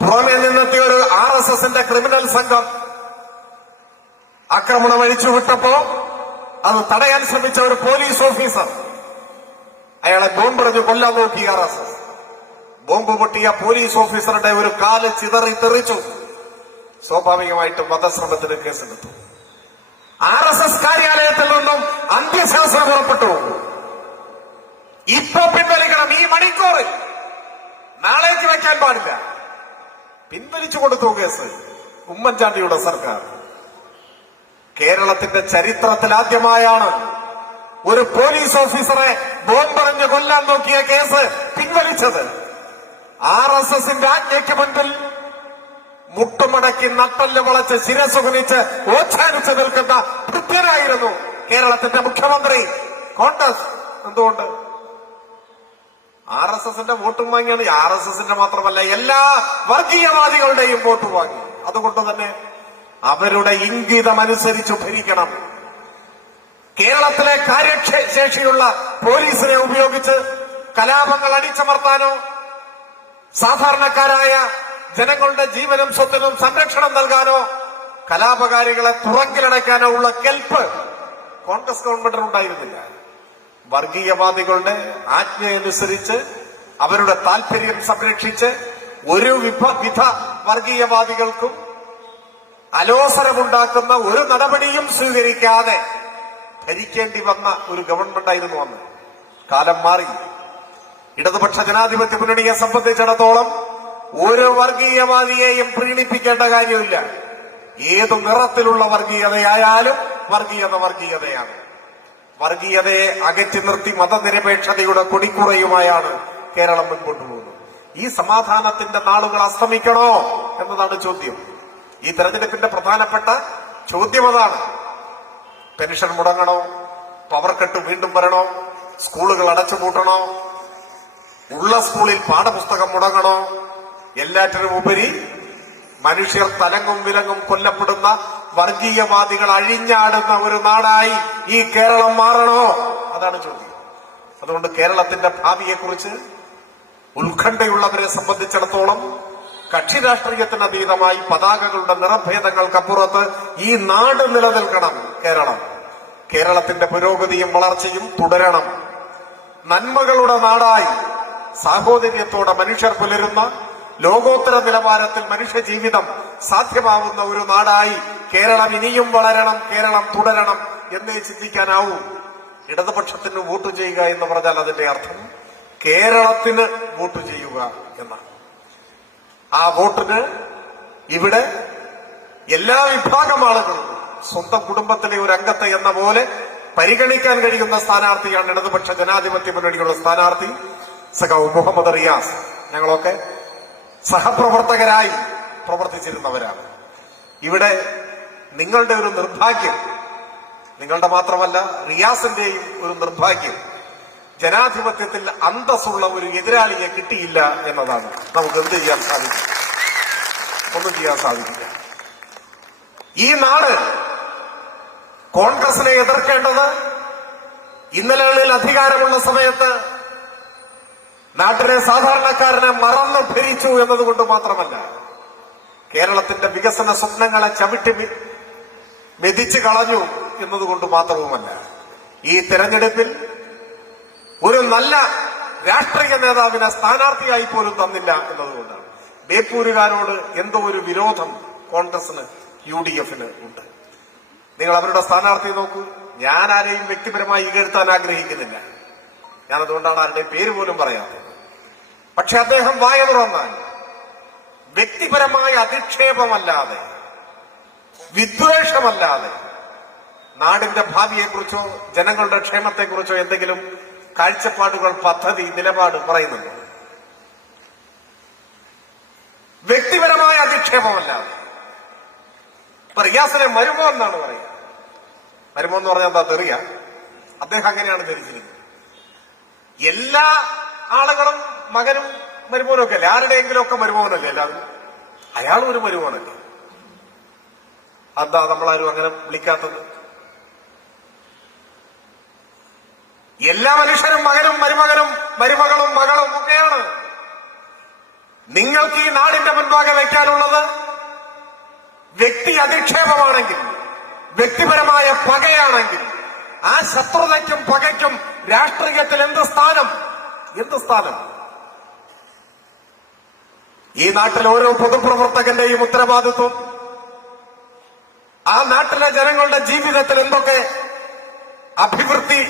പുറമെ നിന്നെത്തിയ ഒരു RSSന്റെ ക്രിമിനൽ സംഘം ആക്രമണം അഴിച്ചുവിട്ടപ്പോ അത് തടയാൻ ശ്രമിച്ച ഒരു പോലീസ് ഓഫീസർ അയാളെ ബോംബെറിഞ്ഞു കൊല്ലാൻ നോക്കി. RSS ബോംബ് പൊട്ടിയ പോലീസ് ഓഫീസറുടെ ഒരു കാല് ചിതറി തെറിച്ചു. സ്വാഭാവികമായിട്ടും വധശ്രമത്തിന് കേസെടുത്തു. RSS കാര്യാലയത്തിൽ നിന്നും അന്ത്യശാസനം പുറപ്പെട്ടു. ഇപ്പൊ പിൻവലിക്കണം. ഈ മണിക്കൂറിൽ, നാളേക്ക് വയ്ക്കാൻ പാടില്ല. പിൻവലിച്ചു കൊടുത്തു കേസ് ഉമ്മൻചാണ്ടിയുടെ സർക്കാർ. കേരളത്തിന്റെ ചരിത്രത്തിൽ ആദ്യമായാണ് ഒരു പോലീസ് ഓഫീസറെ ബോംബെറിഞ്ഞ് കൊല്ലാൻ നോക്കിയ കേസ് പിൻവലിച്ചത്. RSSന്റെ ആജ്ഞയ്ക്ക് മുൻപിൽ മുട്ടുമടക്കി നട്ടല് വളച്ച് ശിരസ് കുനിച്ച് ഓച്ഛാനിച്ച് നിൽക്കുന്ന ഭൃത്യനായിരുന്നു കേരളത്തിന്റെ മുഖ്യമന്ത്രി. കോൺഗ്രസ് എന്തുകൊണ്ട്? RSSന്റെ വോട്ടും വാങ്ങിയാണ്. RSSന്റെ മാത്രമല്ല, എല്ലാ വർഗീയവാദികളുടെയും വോട്ട് വാങ്ങി. അതുകൊണ്ട് തന്നെ അവരുടെ ഇംഗിതമനുസരിച്ച് ഭരിക്കണം. കേരളത്തിലെ കാര്യശേഷിയുള്ള പോലീസിനെ ഉപയോഗിച്ച് കലാപങ്ങൾ അടിച്ചമർത്താനോ സാധാരണക്കാരായ ജനങ്ങളുടെ ജീവനും സ്വത്തിനും സംരക്ഷണം നൽകാനോ കലാപകാരികളെ തുറങ്കിലടയ്ക്കാനോ ഉള്ള കെൽപ്പ് കോൺഗ്രസ് ഗവൺമെന്റിനുണ്ടായിരുന്നില്ല. വർഗീയവാദികളുടെ ആജ്ഞയനുസരിച്ച് അവരുടെ താൽപര്യം സംരക്ഷിച്ച് ഒരു വിധ വർഗീയവാദികൾക്കും അലോസരമുണ്ടാക്കുന്ന ഒരു നടപടിയും സ്വീകരിക്കാതെ ഭരിക്കേണ്ടി വന്ന ഒരു ഗവൺമെന്റായിരുന്നു അന്ന്. കാലം മാറി. ഇടതുപക്ഷ ജനാധിപത്യ മുന്നണിയെ സംബന്ധിച്ചിടത്തോളം ഒരു വർഗീയവാദിയെയും പ്രീണിപ്പിക്കേണ്ട കാര്യമില്ല. ഏതു നിറത്തിലുള്ള വർഗീയതയായാലും വർഗീയതയാണ്. വർഗീയതയെ അകറ്റി നിർത്തി മതനിരപേക്ഷതയുടെ കൊടിക്കുറയുമായാണ് കേരളം മുൻപോട്ട് പോകുന്നത്. ഈ സമാധാനത്തിന്റെ നാളുകൾ അസ്തമിക്കണോ എന്നതാണ് ചോദ്യം. ഈ തെരഞ്ഞെടുപ്പിന്റെ പ്രധാനപ്പെട്ട ചോദ്യം അതാണ്. പെൻഷൻ മുടങ്ങണോ? പവർ കട്ട് വീണ്ടും വരണോ? സ്കൂളുകൾ അടച്ചുപൂട്ടണോ? ഉള്ള സ്കൂളിൽ പാഠപുസ്തകം മുടങ്ങണോ? എല്ലാറ്റിനും ഉപരി മനുഷ്യർ തലങ്ങും വിലങ്ങും കൊല്ലപ്പെടുന്ന വർഗീയവാദികൾ അഴിഞ്ഞാടുന്ന ഒരു നാടായി ഈ കേരളം മാറണോ? അതാണ് ചോദ്യം. അതുകൊണ്ട് കേരളത്തിന്റെ ഭാവിയെക്കുറിച്ച് ഉത്കണ്ഠയുള്ളവരെ സംബന്ധിച്ചിടത്തോളം കക്ഷി രാഷ്ട്രീയത്തിന് അതീതമായി പതാകകളുടെ നിറഭേദങ്ങൾക്കപ്പുറത്ത് ഈ നാട് നിലനിൽക്കണം. കേരളത്തിന്റെ പുരോഗതിയും വളർച്ചയും തുടരണം. നന്മകളുടെ നാടായി സാഹോദര്യത്തോടെ മനുഷ്യർ പുലരുന്ന ലോകോത്തര നിലവാരത്തിൽ മനുഷ്യ ജീവിതം സാധ്യമാവുന്ന ഒരു നാടായി കേരളം ഇനിയും വളരണം, കേരളം തുടരണം എന്നേ ചിന്തിക്കാനാവൂ. ഇടതുപക്ഷത്തിന് വോട്ട് ചെയ്യുക എന്ന് പറഞ്ഞാൽ അതിന്റെ അർത്ഥം കേരളത്തിന് വോട്ട് ചെയ്യുക എന്നാണ്. ആ വോട്ടിന് ഇവിടെ എല്ലാ വിഭാഗം ആളുകളും സ്വന്തം കുടുംബത്തിലെ ഒരു അംഗത്തെ എന്ന പോലെ പരിഗണിക്കാൻ കഴിയുന്ന സ്ഥാനാർത്ഥിയാണ് ഇടതുപക്ഷ ജനാധിപത്യ മുന്നണിയുടെ സ്ഥാനാർത്ഥി സഖാവ് മുഹമ്മദ് റിയാസ്. ഞങ്ങളൊക്കെ സഹപ്രവർത്തകരായി പ്രവർത്തിച്ചിരുന്നവരാണ്. ഇവിടെ നിങ്ങളുടെ ഒരു നിർഭാഗ്യം, നിങ്ങളുടെ മാത്രമല്ല റിയാസിന്റെയും ഒരു നിർഭാഗ്യം, ജനാധിപത്യത്തിൽ അന്തസ്സുള്ള ഒരു എതിരാളിയെ കിട്ടിയില്ല എന്നതാണ്. നമുക്ക് എന്ത് ചെയ്യാൻ സാധിക്കും? ഒന്നും ചെയ്യാൻ സാധിക്കില്ല. ഈ നാട് കോൺഗ്രസിനെ എതിർക്കേണ്ടത് ഇന്നലകളിൽ അധികാരമുള്ള സമയത്ത് നാട്ടിലെ സാധാരണക്കാരനെ മറന്നു ഭരിച്ചു എന്നതുകൊണ്ട് മാത്രമല്ല, കേരളത്തിന്റെ വികസന സ്വപ്നങ്ങളെ ചവിട്ടി മെതിച്ചു കളഞ്ഞു എന്നതുകൊണ്ട് മാത്രവുമല്ല, ഈ തെരഞ്ഞെടുപ്പിൽ ഒരു നല്ല രാഷ്ട്രീയ നേതാവിനെ സ്ഥാനാർത്ഥിയായി പോലും തന്നില്ല എന്നതുകൊണ്ടാണ്. ബേപ്പൂരുകാരോട് എന്തോ ഒരു വിരോധം കോൺഗ്രസിന് UDF-ന് ഉണ്ട്. നിങ്ങൾ അവരുടെ സ്ഥാനാർത്ഥി നോക്കൂ. ഞാൻ ആരെയും വ്യക്തിപരമായി ഇകഴ്ത്താൻ ആഗ്രഹിക്കുന്നില്ല. ഞാനതുകൊണ്ടാണ് ആരുടെയും പേര് പോലും പറയാത്തത്. പക്ഷെ അദ്ദേഹം വായ തുറന്നാൽ വ്യക്തിപരമായ അധിക്ഷേപമല്ലാതെ, വിദ്വേഷമല്ലാതെ നാടിന്റെ ഭാവിയെക്കുറിച്ചോ ജനങ്ങളുടെ ക്ഷേമത്തെക്കുറിച്ചോ എന്തെങ്കിലും കാഴ്ചപ്പാടുകൾ, പദ്ധതി, നിലപാട് പറയുന്നുണ്ട്. വ്യക്തിപരമായ അധിക്ഷേപമല്ലാതെ. റിയാസിനെ മരുമോ എന്നാണ് പറയുക. മരുമോ എന്ന് പറഞ്ഞാൽ എന്താ തെറിയ? അദ്ദേഹം അങ്ങനെയാണ് ധരിച്ചിരിക്കുന്നത്. എല്ലാ ആളുകളും മകനും മരുമോനും ഒക്കെ അല്ലേ? ആരുടെയെങ്കിലും ഒക്കെ മരുമോനല്ലേ എല്ലാവരും? അയാളും ഒരു മരുമോനല്ലേ? എന്താ നമ്മളാരും അങ്ങനെ വിളിക്കാത്തത്? എല്ലാ മനുഷ്യരും മകനും മരുമകനും മരുമകളും മകളും ഒക്കെയാണ്. നിങ്ങൾക്ക് ഈ നാടിന്റെ മുൻപാകെ വയ്ക്കാനുള്ളത് വ്യക്തി അധിക്ഷേപമാണെങ്കിൽ, വ്യക്തിപരമായ പകയാണെങ്കിൽ, ആ ശത്രുതയ്ക്കും പകയ്ക്കും രാഷ്ട്രീയത്തിൽ എന്ത് സ്ഥാനം? ഈ നാട്ടിൽ ഓരോ പൊതുപ്രവർത്തകന്റെയും ഉത്തരവാദിത്വം ആ നാട്ടിലെ ജനങ്ങളുടെ ജീവിതത്തിൽ എന്തൊക്കെ അഭിവൃദ്ധി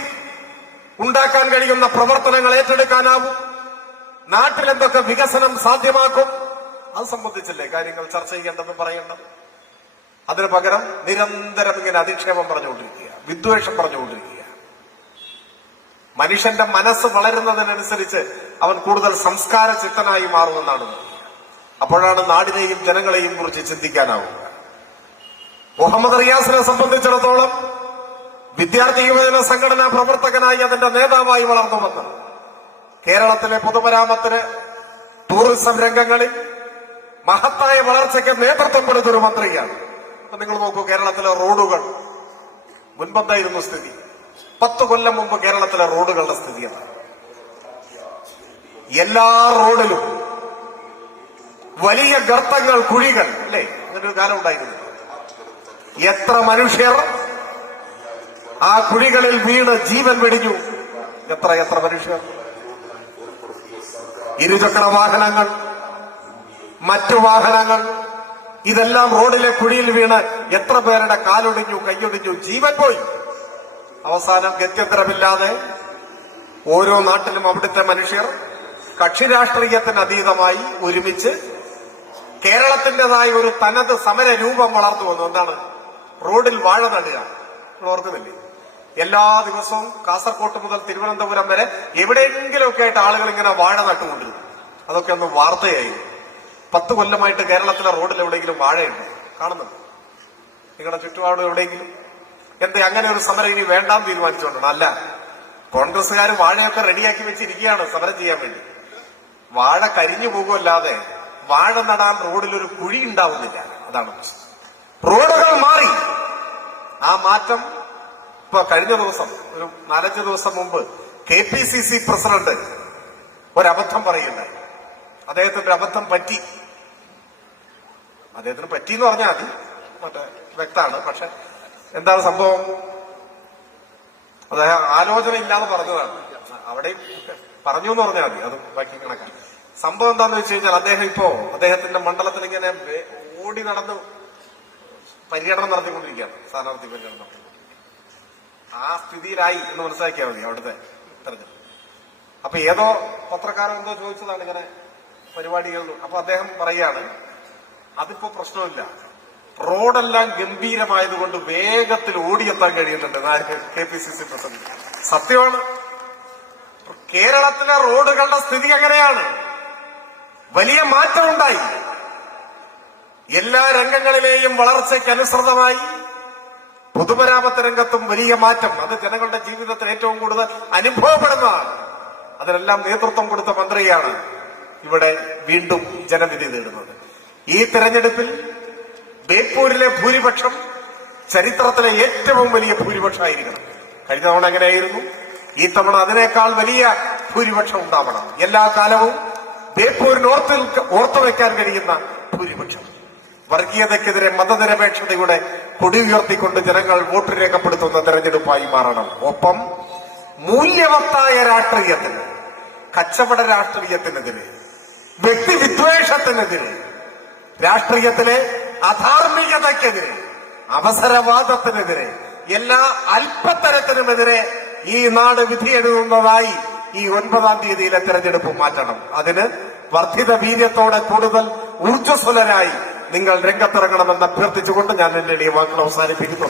ഉണ്ടാക്കാൻ കഴിയുന്ന പ്രവർത്തനങ്ങൾ ഏറ്റെടുക്കാനാവും, നാട്ടിൽ എന്തൊക്കെ വികസനം സാധ്യമാക്കും, അത് സംബന്ധിച്ചല്ലേ കാര്യങ്ങൾ ചർച്ച ചെയ്യേണ്ടത്, പറയേണ്ടത്. അതിനു പകരം നിരന്തരം ഇങ്ങനെ അധിക്ഷേപം പറഞ്ഞുകൊണ്ടിരിക്കുക, വിദ്വേഷം പറഞ്ഞുകൊണ്ടിരിക്കുക. മനുഷ്യന്റെ മനസ്സ് വളരുന്നതിനനുസരിച്ച് അവൻ കൂടുതൽ സംസ്കാര ചിത്തനായി മാറുമെന്നാണ്. അപ്പോഴാണ് നാടിനെയും ജനങ്ങളെയും കുറിച്ച് ചിന്തിക്കാനാവുക. മുഹമ്മദ് റിയാസിനെ സംബന്ധിച്ചിടത്തോളം വിദ്യാർത്ഥി യുവജന സംഘടനാ പ്രവർത്തകനായി അതിന്റെ നേതാവായി വളർന്നു വന്ന് കേരളത്തിലെ പൊതുമരാമത്തിന്, ടൂറിസം രംഗങ്ങളിൽ മഹത്തായ വളർച്ചയ്ക്ക് നേതൃത്വം കൊടുത്തൊരു മന്ത്രിയാണ്. അപ്പൊ നിങ്ങൾ നോക്കൂ, കേരളത്തിലെ റോഡുകൾ മുൻപെന്തായിരുന്നു സ്ഥിതി? 10 കൊല്ലം മുമ്പ് കേരളത്തിലെ റോഡുകളുടെ സ്ഥിതിയാണ്. എല്ലാ റോഡിലും വലിയ ഗർത്തങ്ങൾ, കുഴികൾ, അല്ലേ? അങ്ങനൊരു കാലം ഉണ്ടായിരുന്നു. എത്ര മനുഷ്യർ ആ കുഴികളിൽ വീണ് ജീവൻ വെടിഞ്ഞു. എത്ര മനുഷ്യർ. ഇരുചക്ര വാഹനങ്ങൾ, മറ്റു വാഹനങ്ങൾ, ഇതെല്ലാം റോഡിലെ കുഴിയിൽ വീണ് എത്ര പേരുടെ കാലൊടിഞ്ഞു, കൈയൊടിഞ്ഞു, ജീവൻ പോയി. അവസാനം ഗത്യന്തരമില്ലാതെ ഓരോ നാട്ടിലും അവിടുത്തെ മനുഷ്യർ കക്ഷി രാഷ്ട്രീയത്തിന് അതീതമായി ഒരുമിച്ച് കേരളത്തിന്റേതായ ഒരു തനത് സമര രൂപം വളർന്നു വന്നു. എന്താണ്? റോഡിൽ വാഴ നടുക. ഓർക്കുന്നില്ലേ? എല്ലാ ദിവസവും കാസർകോട്ട് മുതൽ തിരുവനന്തപുരം വരെ എവിടെയെങ്കിലുമൊക്കെ ആയിട്ട് ആളുകൾ ഇങ്ങനെ വാഴ നട്ടുകൊണ്ടിരുന്നു. അതൊക്കെ ഒന്ന് വാർത്തയായി. 10 കൊല്ലമായിട്ട് കേരളത്തിലെ റോഡിൽ എവിടെയെങ്കിലും വാഴയുണ്ട്? കാണുന്നുണ്ട്? നിങ്ങളുടെ ചുറ്റുപാടും എവിടെയെങ്കിലും? എന്തേ അങ്ങനെ ഒരു സമരം ഇനി വേണ്ടാന്ന് തീരുമാനിച്ചുകൊണ്ടാണ്? അല്ല, കോൺഗ്രസ്സുകാർ വാഴയൊക്കെ റെഡിയാക്കി വെച്ചിരിക്കുകയാണ് സമരം ചെയ്യാൻ വേണ്ടി. വാഴ കരിഞ്ഞു പോകുമല്ലാതെ വാഴ നടാൻ റോഡിലൊരു കുഴി ഉണ്ടാവുന്നില്ല. അതാണ് പ്രശ്നം. റോഡുകൾ മാറി. ആ മാറ്റം ഇപ്പൊ കഴിഞ്ഞ ദിവസം ഒരു 4-5 ദിവസം മുമ്പ് KPCC പ്രസിഡന്റ് ഒരബദ്ധം പറയുണ്ടായി. അദ്ദേഹത്തിന്റെ അബദ്ധം പറ്റി. അദ്ദേഹത്തിന് പറ്റിയെന്ന് പറഞ്ഞാൽ മതി, മറ്റേ വ്യക്തമാണ്. പക്ഷെ എന്താണ് സംഭവം? അദ്ദേഹം ആലോചന ഇല്ലാതെ പറഞ്ഞതാണ്. അവിടെയും പറഞ്ഞു എന്ന് പറഞ്ഞാൽ മതി, അത് ബാക്കി കണക്കാണ്. സംഭവം എന്താന്ന് വെച്ച് കഴിഞ്ഞാൽ അദ്ദേഹത്തിന്റെ മണ്ഡലത്തിൽ ഇങ്ങനെ ഓടി നടന്ന് പര്യടനം നടത്തിക്കൊണ്ടിരിക്കുകയാണ്, സ്ഥാനാർത്ഥി പര്യടനം. ആ സ്ഥിതിയിലായി എന്ന് മനസ്സിലാക്കിയാൽ മതി അവിടുത്തെ തെരഞ്ഞെടുപ്പ്. അപ്പൊ ഏതോ പത്രക്കാരൻ എന്തോ ചോദിച്ചതാണ് ഇങ്ങനെ പരിപാടികൾ. അപ്പൊ അദ്ദേഹം പറയാണ് അതിപ്പോ പ്രശ്നമില്ല, റോഡെല്ലാം ഗംഭീരമായതുകൊണ്ട് വേഗത്തിൽ ഓടിയെത്താൻ കഴിയുന്നുണ്ട്. KPCC പ്രസിഡന്റ് സത്യമാണ്. കേരളത്തിലെ റോഡുകളുടെ സ്ഥിതി എങ്ങനെയാണ്? വലിയ മാറ്റമുണ്ടായി. എല്ലാ രംഗങ്ങളിലെയും വളർച്ചയ്ക്കനുസൃതമായി പൊതുമരാമത്ത് രംഗത്തും വലിയ മാറ്റം. അത് ജനങ്ങളുടെ ജീവിതത്തിൽ ഏറ്റവും കൂടുതൽ അനുഭവപ്പെടുന്നതാണ്. അതിനെല്ലാം നേതൃത്വം കൊടുത്ത മന്ത്രിയാണ് ഇവിടെ വീണ്ടും ജനവിധി നേടുന്നത്. ഈ തെരഞ്ഞെടുപ്പിൽ ബേപ്പൂരിലെ ഭൂരിപക്ഷം ചരിത്രത്തിലെ ഏറ്റവും വലിയ ഭൂരിപക്ഷമായിരിക്കണം. കഴിഞ്ഞ തവണ എങ്ങനെയായിരുന്നു? ഈ തവണ അതിനേക്കാൾ വലിയ ഭൂരിപക്ഷം ഉണ്ടാവണം. എല്ലാ കാലവും ബേപ്പൂരിന് ഓർത്തുവെക്കാൻ കഴിയുന്ന ഭൂരിപക്ഷം. വർഗീയതയ്ക്കെതിരെ മതനിരപേക്ഷതയുടെ കൊടി ഉയർത്തിക്കൊണ്ട് ജനങ്ങൾ വോട്ട് രേഖപ്പെടുത്തുന്ന തെരഞ്ഞെടുപ്പായി മാറണം. ഒപ്പം മൂല്യവത്തായ രാഷ്ട്രീയത്തിന്, കച്ചവട രാഷ്ട്രീയത്തിനെതിരെ, വ്യക്തിവിദ്വേഷത്തിനെതിരെ, രാഷ്ട്രീയത്തിലെ അധാർമികതയ്ക്കെതിരെ, അവസരവാദത്തിനെതിരെ, എല്ലാ അല്പത്തരത്തിനുമെതിരെ ഈ നാട് വിധിയെഴുതുന്നതായി ഈ 9-ാം തീയതിയിലെ തെരഞ്ഞെടുപ്പ് മാറ്റണം. അതിന് വർദ്ധിത വീര്യത്തോടെ കൂടുതൽ ഊർജ്ജസ്വലരായി നിങ്ങൾ രംഗത്തിറങ്ങണമെന്ന് അഭ്യർത്ഥിച്ചുകൊണ്ട് ഞാൻ എന്റെ വാക്കുകൾ അവസാനിപ്പിക്കുന്നു.